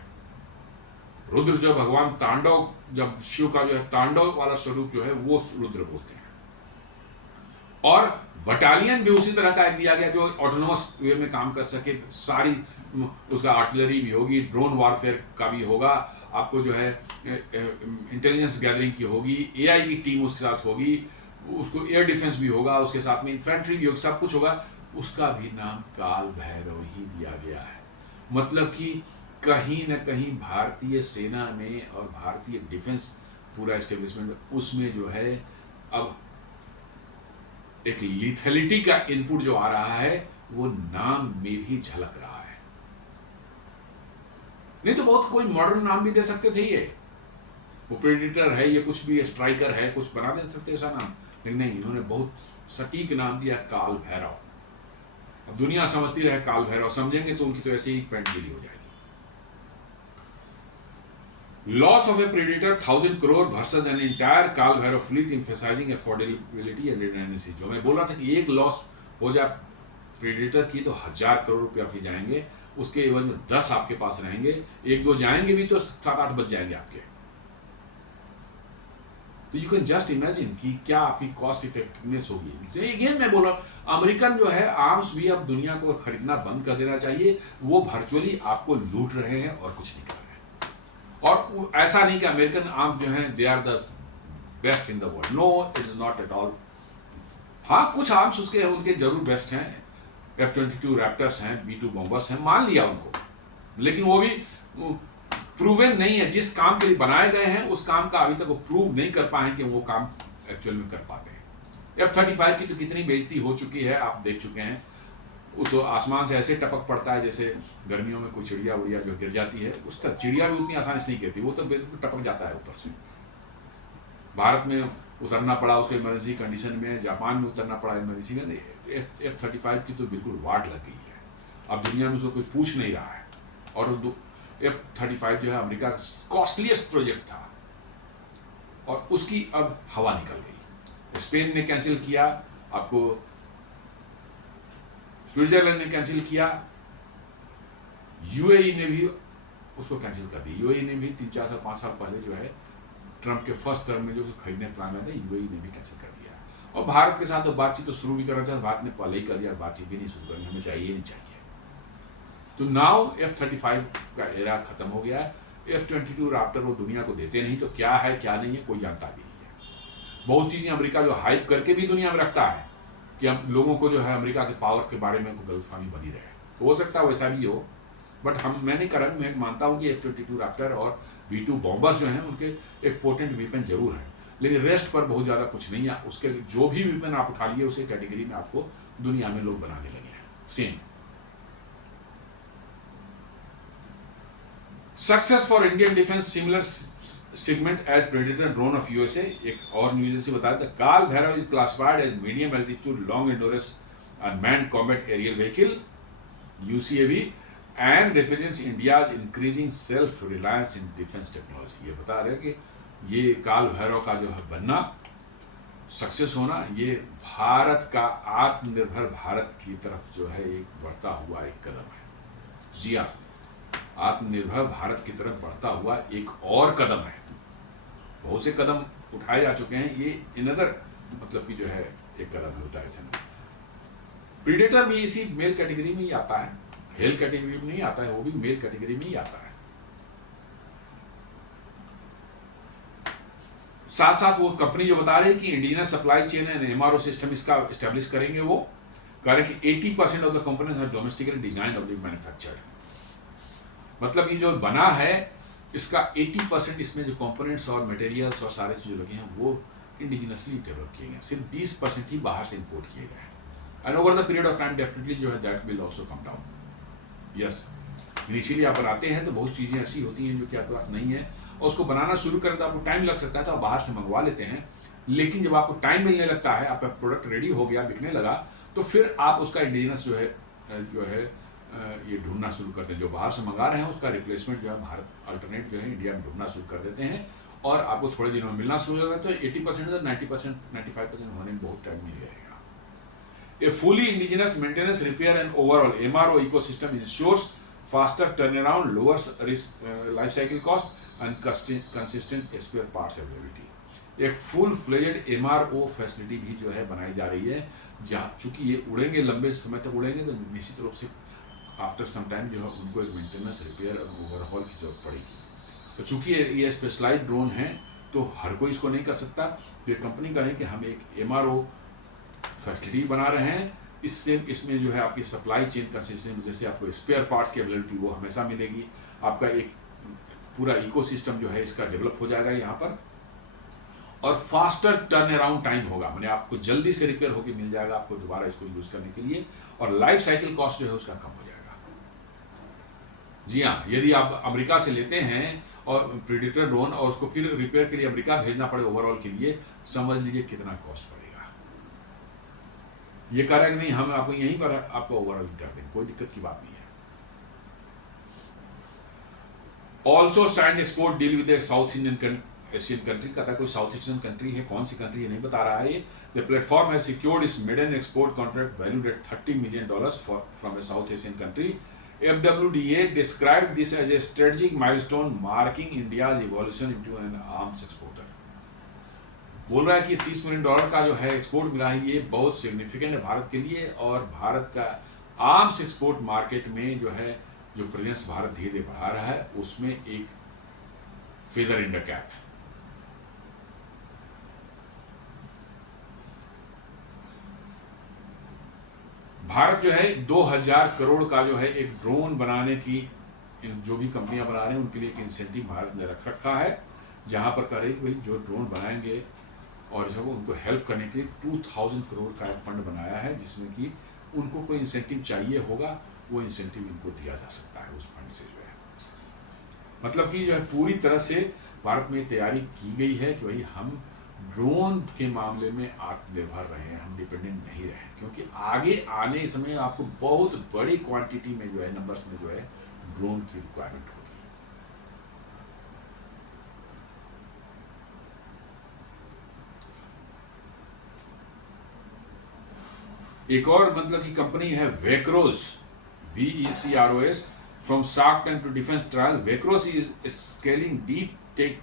रुद्र जो भगवान तांडव, जब शिव का जो है तांडव वाला स्वरूप जो है वो रुद्र बोलते हैं। और बटालियन भी उसी तरह का एक दिया गया जो ऑटोनोमस वे में काम कर सके। सारी उसका आर्टिलरी भी होगी, ड्रोन वारफेयर का भी होगा, आपको जो है इंटेलिजेंस गैदरिंग की होगी, AI की टीम उसके साथ होगी, उसको एयर डिफेंस भी होगा, उसके साथ में इन्फेंट्री भी होगी, सब कुछ होगा। उसका भी नाम काल भैरव ही दिया गया है। मतलब कि कहीं न कहीं भारतीय सेना में और भारतीय डिफेंस पूरा एस्टेब्लिशमेंट उसमें जो है अब एक लिथैलिटी का इनपुट जो आ रहा है वो नाम में भी झलक रहा है। नहीं तो बहुत कोई मॉडर्न नाम भी दे सकते थे, ये वो प्रेडिटर है, ये कुछ भी स्ट्राइकर है, कुछ बना दे सकते ऐसा नाम, लेकिन नहीं, इन्होंने बहुत सटीक नाम दिया काल भैरव। अब दुनिया समझती रहे काल भैरव, समझेंगे तो उनकी तो ऐसे ही पैंट गिली हो जाएगी। Loss of a predator 1000 crore versus an entire Kaal Bhairav fleet emphasising affordability and redundancy. जो मैं बोला था कि एक लॉस हो जाए प्रेडेटर की तो 1000 करोड़ रुपये आपके जाएंगे, उसके एवज में 10 आपके पास रहेंगे, 1-2 जाएंगे भी तो 7-8 बच जाएंगे आपके। तो यू कैन जस्ट इमेजिन कि क्या आपकी कॉस्ट इफेक्टिवनेस होगी। तो अगेन मैं बोल रहा हूँ, अमेरिकन जो है आर्म्स भी अब दुनिया को खरीदना बंद कर देना चाहिए। वो वर्चुअली आपको लूट रहे हैं और कुछ नहीं कर रहे हैं। और ऐसा नहीं कि अमेरिकन आर्म्स जो हैं they are the best in the world, no it is not at all. हाँ, कुछ आर्म्स उसके उनके जरूर बेस्ट हैं, F-22 रैप्टर्स हैं, B-2 बॉम्बर्स हैं, मान लिया उनको, लेकिन वो भी प्रूवन नहीं है। जिस काम के लिए बनाए गए हैं उस काम का अभी तक वो प्रूव नहीं कर पाए कि वो काम एक्चुअल में कर पाते हैं। F-35 की तो कितनी बेइज्जती हो चुकी है, आप देख चुके हैं। वो तो आसमान से ऐसे टपक पड़ता है जैसे गर्मियों में कोई चिड़िया उड़िया जो गिर जाती है, उस तक चिड़िया भी उतनी आसानी से नहीं गिरती, वो तो बिल्कुल टपक जाता है ऊपर से। भारत में उतरना पड़ा उसको इमरजेंसी कंडीशन में, जापान में उतरना पड़ा इमरजेंसी में। F-35 की तो बिल्कुल वाट लग गई है, अब दुनिया में उसको कोई पूछ नहीं रहा है। और F-35 जो है अमेरिका का कॉस्टलीस्ट प्रोजेक्ट था और उसकी अब हवा निकल गई। स्पेन ने कैंसिल किया, आपको स्विट्जरलैंड ने कैंसिल किया, यूएई ने भी उसको कैंसिल कर दिया। यूएई ने भी 3-4 साल 5 साल पहले जो है ट्रंप के फर्स्ट टर्म में जो खरीदने प्लान में था, यूएई ने भी कैंसिल कर दिया। और भारत के साथ तो बातचीत तो शुरू भी करना चाहिए, भारत ने पहले ही कर दिया, बातचीत भी नहीं शुरू करनी, हमें चाहिए नहीं चाहिए। तो नाउ F-35 का एरा खत्म हो गया है। F-22 रैप्टर वो दुनिया को देते नहीं, तो क्या है क्या नहीं है कोई जानता भी नहीं है। बहुत चीज़ें अमेरिका जो हाइप करके भी दुनिया में रखता है कि हम लोगों को जो है अमेरिका के पावर के बारे में गलतफहमी बनी रहे, तो हो सकता है वैसा भी हो, बट मैं नहीं कर रहा। मैं मानता हूँ कि F-22 रैप्टर और B-2 बॉम्बर्स जो हैं उनके एक पोटेंट वेपन जरूर है, लेकिन रेस्ट पर बहुत ज़्यादा कुछ नहीं है। उसके जो भी वेपन आप उठा लिए उसे कैटेगरी में आपको दुनिया में लोग बनाने लगे हैं same. Success for Indian defence similar segment as predator drone of USA. एक और न्यूज से बताया था, Kaal Bhairav is classified as medium altitude long endurance unmanned combat aerial vehicle UCAV and represents India's increasing self reliance in defence technology. ये बता रहे हैं कि ये काल भैरव का जो है बनना, सक्सेस होना, ये भारत का आत्मनिर्भर भारत की तरफ जो है एक बढ़ता हुआ एक कदम है। जी हाँ, आत्मनिर्भर भारत की तरफ बढ़ता हुआ एक और कदम है। बहुत से कदम उठाए जा चुके हैं, ये इनदर मतलब कि जो है एक कदम है उठाए। प्रीडेटर भी इसी मेल कैटेगरी में ही आता है, हेल कैटेगरी में नहीं आता है, वो भी मेल कैटेगरी में ही आता है। साथ साथ वो कंपनी जो बता रही है कि indigenous supply chain and MRO system इसका एस्टेब्लिश करेंगे, वो कह रहे हैं कि 80% of the companies are domestically design और मैन्युफैक्चर्ड। मतलब ये जो बना है इसका 80% इसमें जो कंपोनेंट्स और मटेरियल्स और सारे चीज़ लगे हैं वो इंडिजिनसली डेवलप किए गए, सिर्फ 20% ही बाहर से इंपोर्ट किए गए हैं। And over the period of time definitely जो है that will also come down. Yes, initially आप बनाते हैं तो बहुत चीज़ें ऐसी होती हैं जो कि आपके पास नहीं है, और उसको बनाना शुरू करें तो आपको टाइम लग सकता है, तो आप बाहर से मंगवा लेते हैं। लेकिन जब आपको टाइम मिलने लगता है, आपका प्रोडक्ट रेडी हो गया, बिकने लगा, तो फिर आप उसका इंडिजिनस जो है ये ढूंढना शुरू करते हैं। जो बाहर से मंगा रहे हैं उसका रिप्लेसमेंट जो है भारत अल्टरनेट जो है इंडिया में ढूंढना शुरू कर देते हैं, और आपको थोड़े दिनों में मिलना शुरू हो जाता है। तो 80% से 90%, 95% होने में बहुत टाइम नहीं लगेगा। A fully indigenous maintenance, repair and overall MRO ecosystem ensures faster turnaround, lowers risk, life cycle cost and consistent spare parts availability। एक फुल फ्लेजेड MRO फैसिलिटी भी जो है बनाई जा रही है, जहाँ चूंकि ये उड़ेंगे, लंबे समय तक उड़ेंगे, तो निश्चित रूप से आफ्टर सम टाइम जो है उनको एक मेंटेनेंस, रिपेयर और ओवरहॉल की जरूरत पड़ेगी। तो चूंकि ये स्पेशलाइज्ड ड्रोन है तो हर कोई इसको नहीं कर सकता। तो ये कंपनी करें कि हम एक MRO फैसिलिटी बना रहे हैं, इससे इसमें जो है आपकी सप्लाई चेन कंसिस्टेंट, जैसे आपको स्पेयर पार्ट्स की अवेलेबिलिटी वो हमेशा मिलेगी, आपका एक पूरा इकोसिस्टम जो है इसका डेवलप हो जाएगा यहाँ पर, और फास्टर टर्न अराउंड टाइम होगा, मैंने आपको जल्दी से रिपेयर होकर मिल जाएगा आपको दोबारा इसको यूज करने के लिए, और लाइफ साइकिल कॉस्ट जो है उसका कम हो जाएगा। जी हाँ, यदि आप अमेरिका से लेते हैं और प्रेडेटर ड्रोन और उसको फिर रिपेयर के लिए अमेरिका भेजना पड़े ओवरऑल के लिए, समझ लीजिए कितना कॉस्ट पड़ेगा। ये कह रहा है कि नहीं हम आपको यहीं पर आपको ओवरऑल कर देंगे, कोई दिक्कत की बात नहीं है। Also signed export deal with south Indian Asian country, कहता है कोई साउथ एशियन कंट्री है, कौन सी कंट्री है नहीं बता रहा है ये। The platform has secured its maiden export contract valued at $30 million from a South Asian country. FWDA described this as a strategic milestone marking India's evolution into an arms exporter। बोल रहा है कि $30 million का जो है export मिला है, ये बहुत सिग्निफिकेंट है भारत के लिए, और भारत का आर्म्स एक्सपोर्ट मार्केट में जो है जो प्रेजेंस भारत धीरे धीरे बढ़ा रहा है, उसमें एक फेदर इन द कैप है। भारत जो है 2000 करोड़ का जो है एक ड्रोन बनाने की, जो भी कंपनियां बना रहे हैं उनके लिए एक इंसेंटिव भारत ने रख रखा है, जहां पर कह रहे कि भाई जो ड्रोन बनाएंगे और सब उनको हेल्प करने के लिए 2000 करोड़ का एक फंड बनाया है, जिसमें कि उनको कोई इंसेंटिव चाहिए होगा, वो इंसेंटिव इनको दिया जा सकता है उस फंड से जो है। मतलब कि जो है पूरी तरह से भारत में तैयारी की गई है कि भाई हम ड्रोन के मामले में आत्मनिर्भर रहे, हम डिपेंडेंट नहीं रहे, क्योंकि आगे आने समय आपको बहुत बड़ी क्वांटिटी में जो है, नंबर्स में जो है ड्रोन की रिक्वायरमेंट होगी। एक और मतलब की कंपनी है Vecros, VECROS, from Shark Tank to defence trial. Vecros is scaling deep tech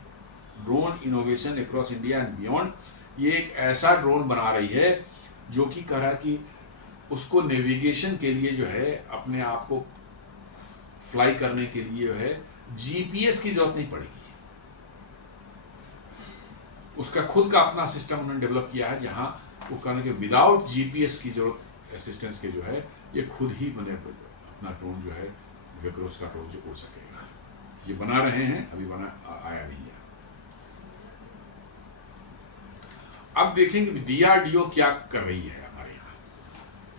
drone innovation across India and beyond. ये एक ऐसा ड्रोन बना रही है जो कि कह रहा है कि उसको नेविगेशन के लिए जो है, अपने आप को फ्लाई करने के लिए जो है GPS की जरूरत नहीं पड़ेगी। उसका खुद का अपना सिस्टम उन्होंने डेवलप किया है, जहां वो कहने के विदाउट GPS की जरूरत असिस्टेंस के जो है ये खुद ही बने अपना ड्रोन जो है वेक्रोस का ड्रोन जो उड़ सकेगा। ये बना रहे हैं, अभी बना आया नहीं है। अब देखेंगे DRDO क्या कर रही है हमारे यहाँ।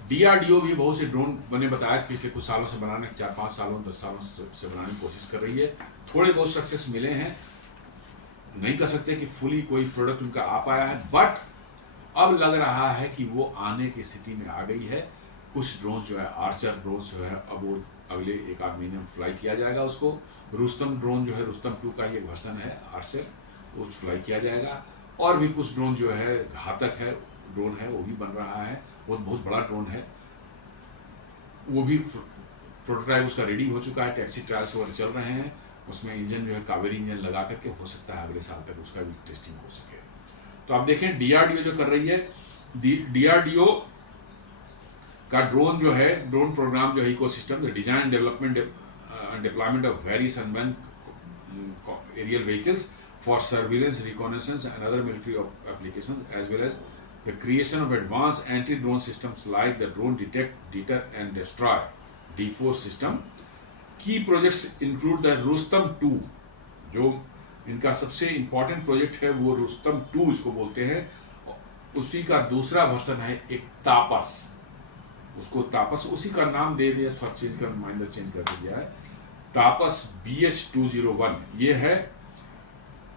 DRDO भी बहुत से ड्रोन मैंने बताया पिछले कुछ सालों से बनाने, 4-5 सालों 10 सालों से बनाने की कोशिश कर रही है। थोड़े बहुत सक्सेस मिले हैं, नहीं कह सकते कि फुली कोई प्रोडक्ट उनका आ पाया है, बट अब लग रहा है कि वो आने की स्थिति में आ गई है। कुछ ड्रोन जो है, आर्चर ड्रोन जो है, अब वो अगले 1-8 महीने में फ्लाई किया जाएगा उसको। रुस्तम ड्रोन जो है, रुस्तम 2 का ये वर्जन है आर्चर, उसको फ्लाई किया जाएगा। और भी कुछ ड्रोन जो है घातक है ड्रोन है, वो भी बन रहा है, वो बहुत बड़ा ड्रोन है, वो भी प्रोटोटाइप उसका रेडी हो चुका है, टैक्सी ट्रायल्स वगैरह चल रहे हैं। उसमें इंजन जो है कावेरी इंजन लगा करके हो सकता है अगले साल तक उसका भी टेस्टिंग हो सके। तो आप देखें DRDO जो कर रही है, DRDO का ड्रोन जो है, ड्रोन प्रोग्राम जो है ecosystem, the design development and deployment of various unmanned aerial vehicles for surveillance, reconnaissance and other military applications, as well as the creation of advanced anti-drone systems like the drone detect, deter and destroy D4 system. Key projects include the Rustam 2, जो इनका सबसे important project है वो रुस्तम 2 इसको बोलते हैं। उसी का दूसरा वर्जन है एक तापस, उसको तापस उसी का नाम दे दिया, थोड़ा चेंज कर, माइनर चेंज कर दिया है, तापस BH201। ये है,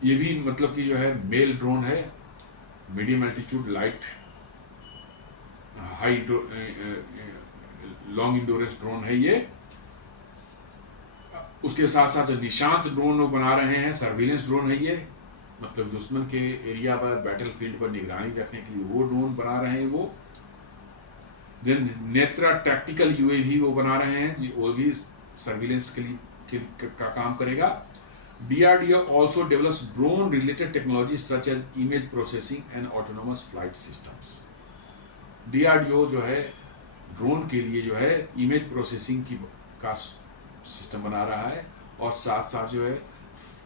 ये भी मतलब कि जो है मेल ड्रोन है, medium altitude light high long endurance drone है ये। उसके साथ साथ जो निशांत ड्रोन वो बना रहे हैं, सर्विलेंस ड्रोन है ये, मतलब दुश्मन के एरिया पर, बैटल फील्ड पर निगरानी रखने के लिए वो ड्रोन बना रहे हैं वो। देन नेत्रा टैक्टिकल UAV वो बना रहे हैं, वो भी सर्विलेंस के लिए का काम करेगा। DRDO also develops drone-related technologies such as image processing and autonomous flight systems. DRDO जो है ड्रोन के लिए जो है इमेज प्रोसेसिंग का सिस्टम बना रहा है, और साथ साथ जो है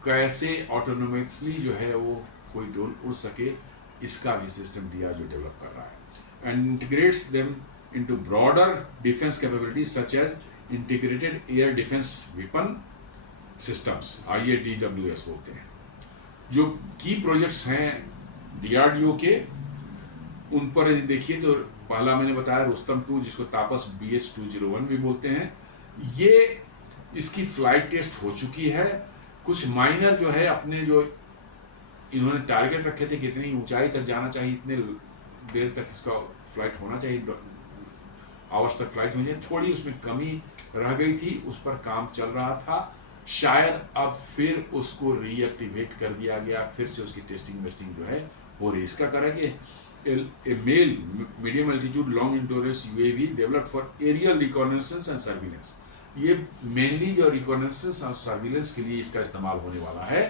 कैसे ऑटोनोमसली जो है वो कोई ड्रोन उड़ सके, इसका भी सिस्टम DRDO डेवलप कर रहा है। And integrates them into broader defence capabilities such as integrated air defence weapon systems, IADWS बोलते हैं। जो की प्रोजेक्ट्स हैं DRDO के, उन पर देखिए तो पहला मैंने बताया रुस्तम 2, जिसको तापस BH201 भी बोलते हैं, ये इसकी फ्लाइट टेस्ट हो चुकी है। कुछ माइनर जो है अपने जो इन्होंने टारगेट रखे थे, कितनी ऊंचाई तक जाना चाहिए, इतने देर तक इसका फ्लाइट होना चाहिए, आवर्स तक फ्लाइट होनी चाहिए, थोड़ी उसमें कमी रह गई थी, उस पर काम चल रहा था। शायद अब फिर उसको रीएक्टिवेट कर दिया गया, फिर से उसकी टेस्टिंग वेस्टिंग जो है वो रेस का करेंगे। A MALE medium altitude long endurance UAV developed for aerial reconnaissance and surveillance. ये मेनली जो रिकॉनेसेंस और सर्विलेंस के लिए इसका इस्तेमाल होने वाला है।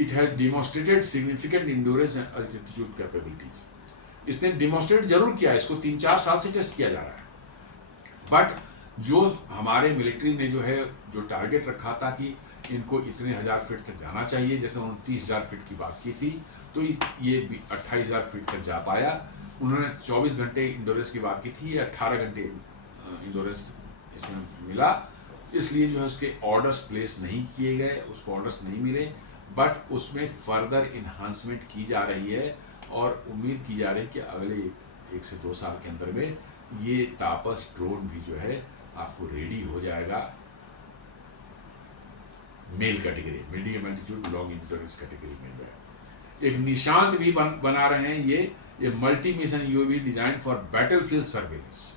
It has demonstrated significant endurance and altitude capabilities. इसने डिमॉन्स्ट्रेट जरूर किया, इसको 3-4 साल से टेस्ट किया जा रहा है, बट जो हमारे मिलिट्री ने जो है जो टारगेट रखा था कि इनको इतने 1000 फीट तक जाना चाहिए, जैसे 29,000 फीट की बात की थी, तो ये 28,000 फीट तक जा पाया। उन्होंने 24 घंटे इंडोरेंस की बात की थी, ये 18 घंटे इंश्योरेंस इसमें मिला, इसलिए जो है उसके ऑर्डर्स प्लेस नहीं किए गए, उसको ऑर्डर्स नहीं मिले, बट उसमें फर्दर इन्हांसमेंट की जा रही है और उम्मीद की जा रही है कि अगले 1 से 2 साल के अंदर में ये तापस ड्रोन भी जो है आपको रेडी हो जाएगा male category, medium altitude long endurance category में जो है। एक निशांत भी बना रहे हैं ये multi mission UAV design for battlefield surveillance.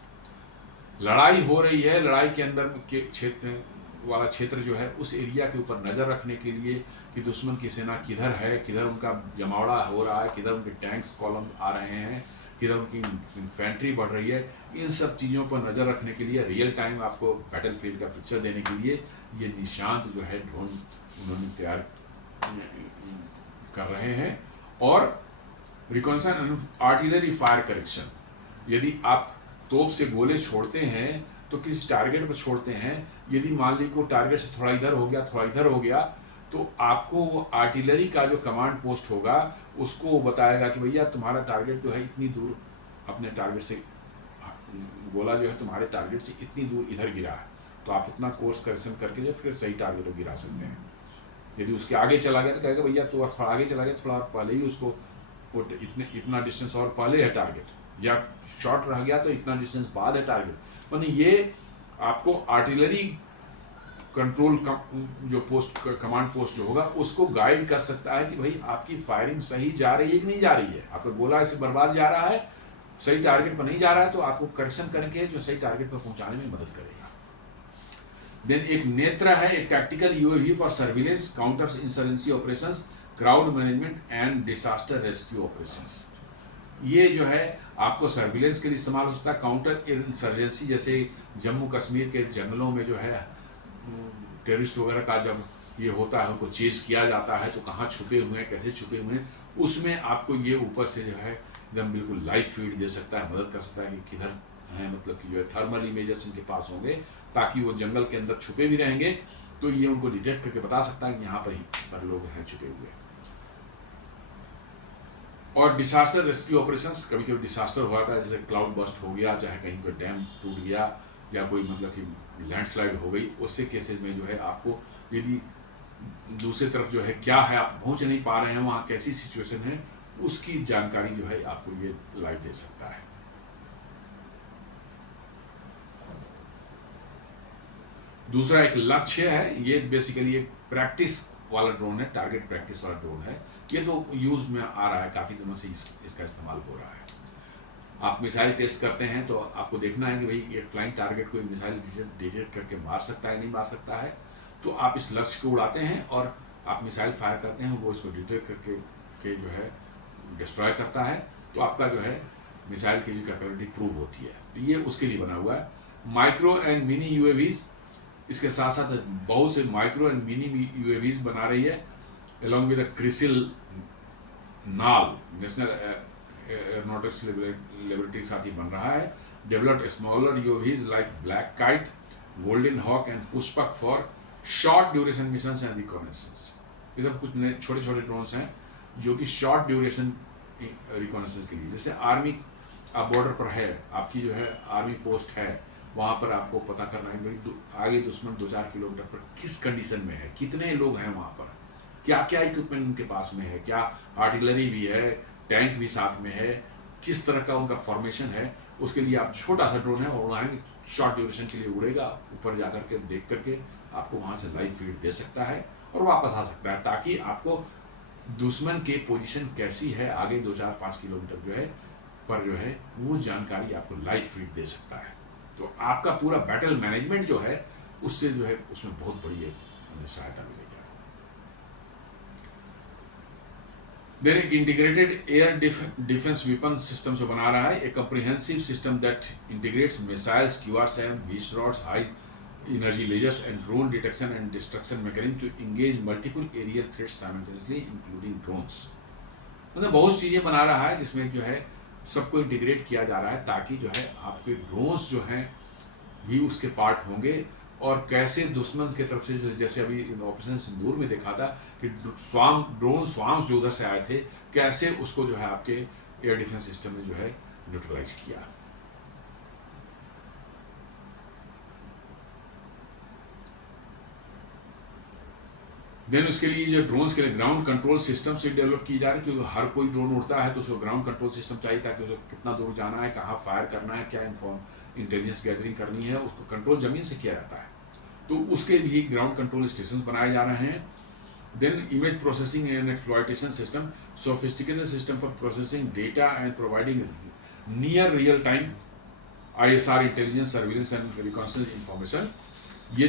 लड़ाई हो रही है, लड़ाई के अंदर के क्षेत्र जो है उस एरिया के ऊपर नज़र रखने के लिए कि दुश्मन की सेना किधर है, किधर उनका जमावड़ा हो रहा है, किधर उनके टैंक्स कॉलम आ रहे हैं, किधर उनकी इन्फेंट्री बढ़ रही है, इन सब चीज़ों पर नज़र रखने के लिए रियल टाइम आपको बैटलफील्ड का पिक्चर देने के लिए ये निशांत जो है ड्रोन उन्होंने तैयार कर रहे हैं। और रिकॉन्नाइजेंस आर्टिलरी फायर करेक्शन, यदि आप तोप से गोले छोड़ते हैं तो किसी टारगेट पर छोड़ते हैं, यदि मान लीजिए को टारगेट से थोड़ा इधर हो गया, थोड़ा इधर हो गया, तो आपको वो आर्टिलरी का जो कमांड पोस्ट होगा उसको वो बताएगा कि भैया तुम्हारा टारगेट जो है इतनी दूर, अपने टारगेट से गोला जो है तुम्हारे टारगेट से इतनी दूर इधर गिरा है, तो आप उतना कोर्स करेक्शन करके जो फिर सही टारगेट को गिरा सकते हैं। यदि उसके आगे चला गया तो कहेगा भैया तो थोड़ा आगे चला गया, थोड़ा पहले ही उसको वो इतना डिस्टेंस और पहले है टारगेट, या शॉर्ट रह गया तो इतना डिस्टेंस बाद है टारगेट। मतलब ये आपको आर्टिलरी कंट्रोल जो पोस्ट कमांड पोस्ट जो होगा उसको गाइड कर सकता है कि भाई आपकी फायरिंग सही जा रही है कि नहीं जा रही है, आपका गोला ऐसे बर्बाद जा रहा है, सही टारगेट पर नहीं जा रहा है, तो आपको करेक्शन करके जो सही टारगेट पर पहुंचाने में मदद करेगा। देन एक नेत्र है, एक tactical UAV for surveillance, counter insurgency operations, crowd management and disaster rescue operations. ये जो है आपको सर्विलेंस के लिए इस्तेमाल हो सकता है, काउंटर इंसर्जेंसी जैसे जम्मू कश्मीर के जंगलों में जो है टेररिस्ट वगैरह का जब ये होता है, उनको चेज किया जाता है तो कहाँ छुपे हुए हैं, कैसे छुपे हुए हैं, उसमें आपको ये ऊपर से जो है एकदम बिल्कुल लाइव फीड दे सकता है, मदद कर सकता है कि किधर है, मतलब कि जो है थर्मल इमेजेस इनके पास होंगे ताकि वो जंगल के अंदर छुपे भी रहेंगे तो ये उनको डिटेक्ट करके बता सकता है कि यहाँ पर ही पर लोग हैं छुपे हुए। और डिसास्टर रेस्क्यू ऑपरेशंस, कभी कभी डिसास्टर हो जाता है, जैसे क्लाउड बस्ट हो गया, चाहे कहीं कोई डैम टूट गया या कोई मतलब कि लैंडस्लाइड हो गई, उससे केसेस में जो है आपको यदि दूसरी तरफ जो है क्या है, आप पहुंच नहीं पा रहे हैं, वहाँ कैसी सिचुएशन है, उसकी जानकारी जो है आपको ये लाइव दे सकता है। दूसरा एक लक्ष्य है, ये बेसिकली एक प्रैक्टिस वाला ड्रोन है, टारगेट प्रैक्टिस वाला ड्रोन है, ये तो यूज में आ रहा है, काफ़ी दिनों से इसका इस्तेमाल हो रहा है। आप मिसाइल टेस्ट करते हैं तो आपको देखना है कि भाई एक फ्लाइंग टारगेट को मिसाइल डिटेक्ट करके मार सकता है नहीं मार सकता है, तो आप इस लक्ष्य को उड़ाते हैं और आप मिसाइल फायर करते हैं, वो इसको डिटेक्ट करके जो है डिस्ट्रॉय करता है, तो आपका जो है मिसाइल की जो कैपेबिलिटी प्रूव होती है, तो ये उसके लिए बना हुआ है। माइक्रो एंड मिनी यूएवीज, इसके साथ साथ बहुत से माइक्रो एंड मिनी यूएवीज बना रही है, अलॉन्ग विद क्रिसिल नाल नेशनल एरोनॉटिक्स लेबोरेटरी के साथ ही बन रहा है। Developed smaller UAVs like Black Kite, Golden Hawk and Pushpak for short duration missions and reconnaissance. ये सब कुछ छोटे छोटे ड्रोन्स हैं जो कि शॉर्ट ड्यूरेशन रिकॉनेसेंस के लिए, जैसे आर्मी आप बॉर्डर पर है, आपकी जो है आर्मी पोस्ट है, वहाँ पर आपको पता करना है भाई आगे दुश्मन 2-4 किलोमीटर पर किस कंडीशन में है, कितने लोग हैं वहाँ पर, क्या क्या इक्विपमेंट उनके पास में है, क्या आर्टिलरी भी है, टैंक भी साथ में है, किस तरह का उनका फॉर्मेशन है, उसके लिए आप छोटा सा ड्रोन है और उड़ाएंगे, शॉर्ट ड्यूरेशन के लिए उड़ेगा, ऊपर जा करके देख करके आपको वहाँ से लाइव फीड दे सकता है और वापस आ सकता है, ताकि आपको दुश्मन के पोजीशन कैसी है आगे 2-4-5 किलोमीटर जो है पर जो है वो जानकारी आपको लाइव फीड दे सकता है। तो आपका पूरा बैटल मैनेजमेंट जो है उससे जो है उसमें बहुत बड़ी एक सहायता मिलेगी। देन एक integrated air defence weapon system जो बना रहा है, एक comprehensive system that integrates missiles, QRSAM, V-SHOTs, high energy lasers and drone detection and destruction mechanism to engage multiple aerial threats simultaneously including drones. मतलब बहुत चीज़ें बना रहा है जिसमें जो है सबको इंटीग्रेट किया जा रहा है, ताकि जो है आपके ड्रोन्स जो हैं भी उसके पार्ट होंगे, और कैसे दुश्मन की तरफ से जैसे अभी ऑपरेशन सिंदूर में देखा था कि ड्रोन स्वाम्स जो उधर से आए थे, कैसे उसको जो है आपके एयर डिफेंस सिस्टम में जो है न्यूट्रलाइज किया। देन उसके लिए जो ड्रोन्स के लिए ग्राउंड कंट्रोल सिस्टम से डेवलप की जा रही है, क्योंकि हर कोई ड्रोन उड़ता है तो उसको ग्राउंड कंट्रोल सिस्टम चाहिए, ताकि उसे कितना दूर जाना है, कहाँ फायर करना है, क्या इंटेलिजेंस गैदरिंग करनी है, उसको कंट्रोल जमीन से किया जाता है। तो उसके भी ग्राउंड कंट्रोल स्टेशन बनाए जा रहे हैं। Then image processing and exploitation system, sophisticated system for processing data and providing near real time ISR intelligence surveillance and reconnaissance information, ये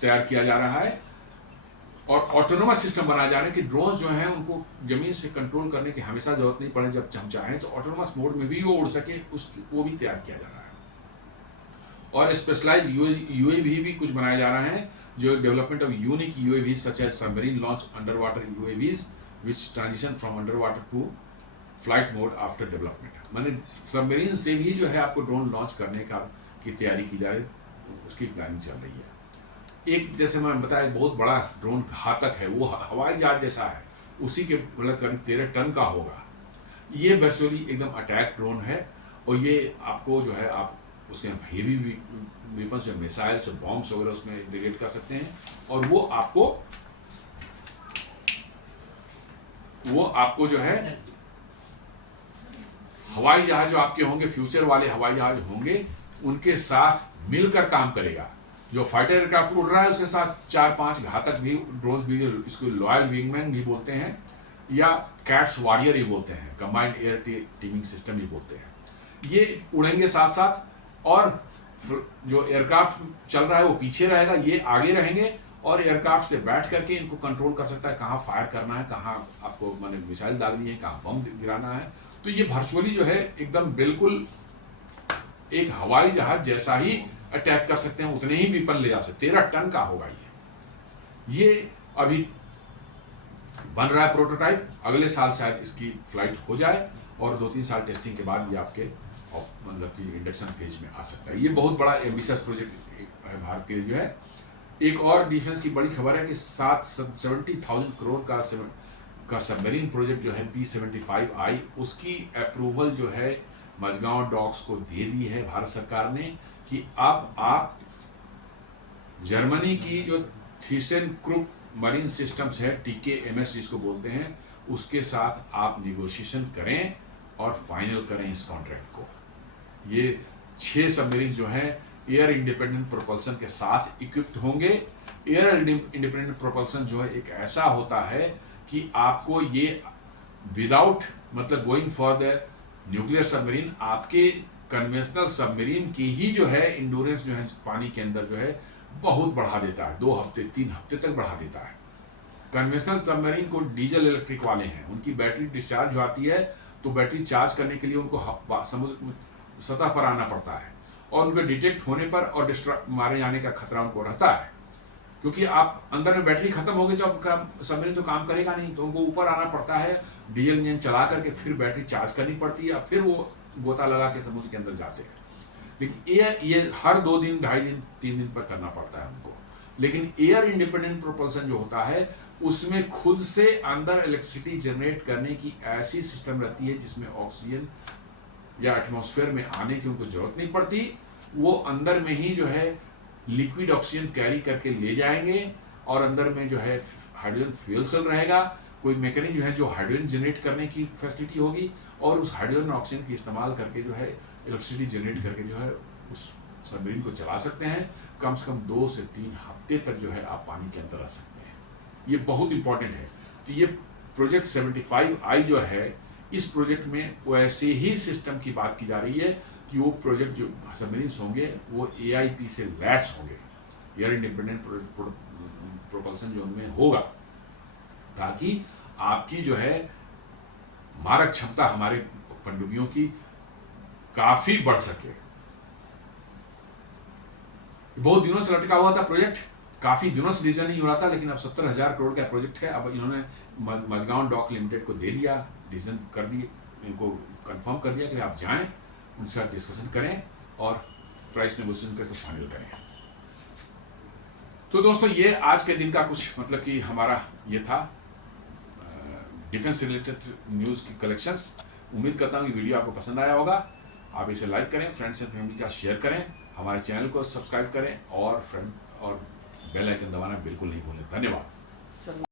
तैयार किया जा रहा है। और ऑटोनोमस सिस्टम बनाया जा रहा है कि ड्रोन्स जो हैं उनको ज़मीन से कंट्रोल करने की हमेशा जरूरत नहीं पड़े, जब हम चाहें तो ऑटोनोमस मोड में भी वो उड़ सके, वो भी तैयार किया जा रहा है। और स्पेशलाइज्ड UAV भी कुछ बनाए जा रहे हैं, जो development of unique UAV such as submarine launch under water UAVs which transition from under water to flight mode after development. माने सबमरीन से भी जो है आपको ड्रोन लॉन्च करने की तैयारी की जा रही, उसकी प्लानिंग चल रही है। एक जैसे मैं बताया बहुत बड़ा ड्रोन घातक है, वो हवाई जहाज जैसा है, उसी के मतलब करीब 13 टन का होगा। ये वर्चुअली एकदम अटैक ड्रोन है, और ये आपको जो है आप उसके हेवी वेपन्स जो मिसाइल्स और बॉम्ब्स वगैरह उसमें इंटीग्रेट कर सकते हैं, और वो आपको जो है हवाई जहाज जो आपके होंगे, फ्यूचर वाले हवाई जहाज होंगे, उनके साथ मिलकर काम करेगा। जो फाइटर एयरक्राफ्ट उड़ रहा है उसके साथ 4-5 घातक भी ड्रोन भी, जो इसको लॉयल विंगमैन भी बोलते हैं, या कैट्स वॉरियर ही बोलते हैं, कंबाइंड एयर टीमिंग सिस्टम ही बोलते हैं। ये उड़ेंगे साथ साथ, और जो एयरक्राफ्ट चल रहा है वो पीछे रहेगा, ये आगे रहेंगे, और एयरक्राफ्ट से बैठ करके इनको कंट्रोल कर सकता है, कहाँ फायर करना है, कहाँ आपको माने मिसाइल डालनी है, कहाँ बम गिराना है। तो ये वर्चुअली जो है एकदम बिल्कुल एक हवाई जहाज जैसा ही अटैक कर सकते हैं, उतने ही वेपन ले जा सकते। 13 टन का होगा ये अभी बन रहा है प्रोटोटाइप, अगले साल शायद इसकी फ्लाइट हो जाए, और 2-3 साल टेस्टिंग के बाद ये आपके मतलब कि इंडक्शन फेज में आ सकता है। ये बहुत बड़ा एम्बिशियस प्रोजेक्ट है भारत के लिए जो है। एक और डिफेंस की बड़ी खबर है कि 70,000 करोड़ का सबमरीन प्रोजेक्ट जो है P-75I, उसकी अप्रूवल जो है मझगांव डॉक्स को दे दी है भारत सरकार ने, कि अब आप जर्मनी की जो थीसेनक्रुप मरीन सिस्टम्स है, TKMS जिसको बोलते हैं, उसके साथ आप निगोशिएशन करें और फाइनल करें इस कॉन्ट्रैक्ट को। ये 6 सबमरीन जो हैं एयर इंडिपेंडेंट प्रोपल्सन के साथ इक्विप्ड होंगे। एयर इंडिपेंडेंट प्रोपल्सन जो है एक ऐसा होता है कि आपको ये विदाउट मतलब going for the nuclear submarine, आपके कन्वेंशनल सबमरीन की ही जो है इंडोरेंस जो है पानी के अंदर जो है बहुत बढ़ा देता है, 2 हफ्ते 3 हफ्ते तक बढ़ा देता है। कन्वेंशनल सबमरीन को डीजल इलेक्ट्रिक वाले हैं, उनकी बैटरी डिस्चार्ज हो आती है, तो बैटरी चार्ज करने के लिए उनको समुद्र सतह पर आना पड़ता है, और उनके डिटेक्ट होने पर और मारे जाने का खतरा उनको रहता है, क्योंकि आप अंदर में बैटरी खत्म हो गई तो आपका सबमरीन तो काम करेगा नहीं, तो उनको ऊपर आना पड़ता है, डीजल इंजन चला करके फिर बैटरी चार्ज करनी पड़ती है, फिर वो गोता लगा के समुद्र के अंदर जाते हैं। लेकिन ये हर 2 दिन 2.5 दिन 3 दिन पर करना पड़ता है उनको। लेकिन एयर इंडिपेंडेंट प्रोपल्सन जो होता है उसमें खुद से अंदर इलेक्ट्रिसिटी जनरेट करने की ऐसी सिस्टम रहती है जिसमें ऑक्सीजन या एटमॉस्फेयर में आने की उनको जरूरत नहीं पड़ती, वो अंदर में ही जो है लिक्विड ऑक्सीजन कैरी करके ले जाएंगे, और अंदर में जो है हाइड्रोजन फ्यूल सेल रहेगा, कोई मैकेनिज्म है जो हाइड्रोजन जनरेट करने की फैसिलिटी होगी, और उस हाइड्रोजन ऑक्सीजन की इस्तेमाल करके जो है इलेक्ट्रिसिटी जनरेट करके जो है उस सबमरीन को चला सकते हैं। कम से कम 2 से 3 हफ्ते तक जो है आप पानी के अंदर रह सकते हैं। ये बहुत इंपॉर्टेंट है। तो ये प्रोजेक्ट 75I जो है, इस प्रोजेक्ट में वैसे ही सिस्टम की बात की जा रही है कि वो प्रोजेक्ट जो सबमरीन्स होंगे वो AIP से लैस होंगे, एयर इंडिपेंडेंट प्रोपल्सन जो उनमें होगा, ताकि आपकी जो है मारक क्षमता हमारे पनडुब्बियों की काफी बढ़ सके। बहुत दिनों से लटका हुआ था प्रोजेक्ट, काफी दिनों से डिजाइन नहीं हो रहा था, लेकिन अब 70,000 करोड़ का प्रोजेक्ट है। अब इन्होंने मझगांव डॉक लिमिटेड को दे दिया, डिसीजन कर दिए, इनको कंफर्म कर दिया कि आप जाएं, उनके साथ डिस्कशन करें और प्राइस नेगोशिएशन करके फाइनल करें। तो दोस्तों ये आज के दिन का कुछ मतलब कि हमारा ये था डिफेंस से रिलेटेड न्यूज़ की कलेक्शंस। उम्मीद करता हूँ कि वीडियो आपको पसंद आया होगा। आप इसे लाइक करें, फ्रेंड्स एंड फैमिली के साथ शेयर करें, हमारे चैनल को सब्सक्राइब करें, और बेल आइकन दबाना बिल्कुल नहीं भूलें। धन्यवाद।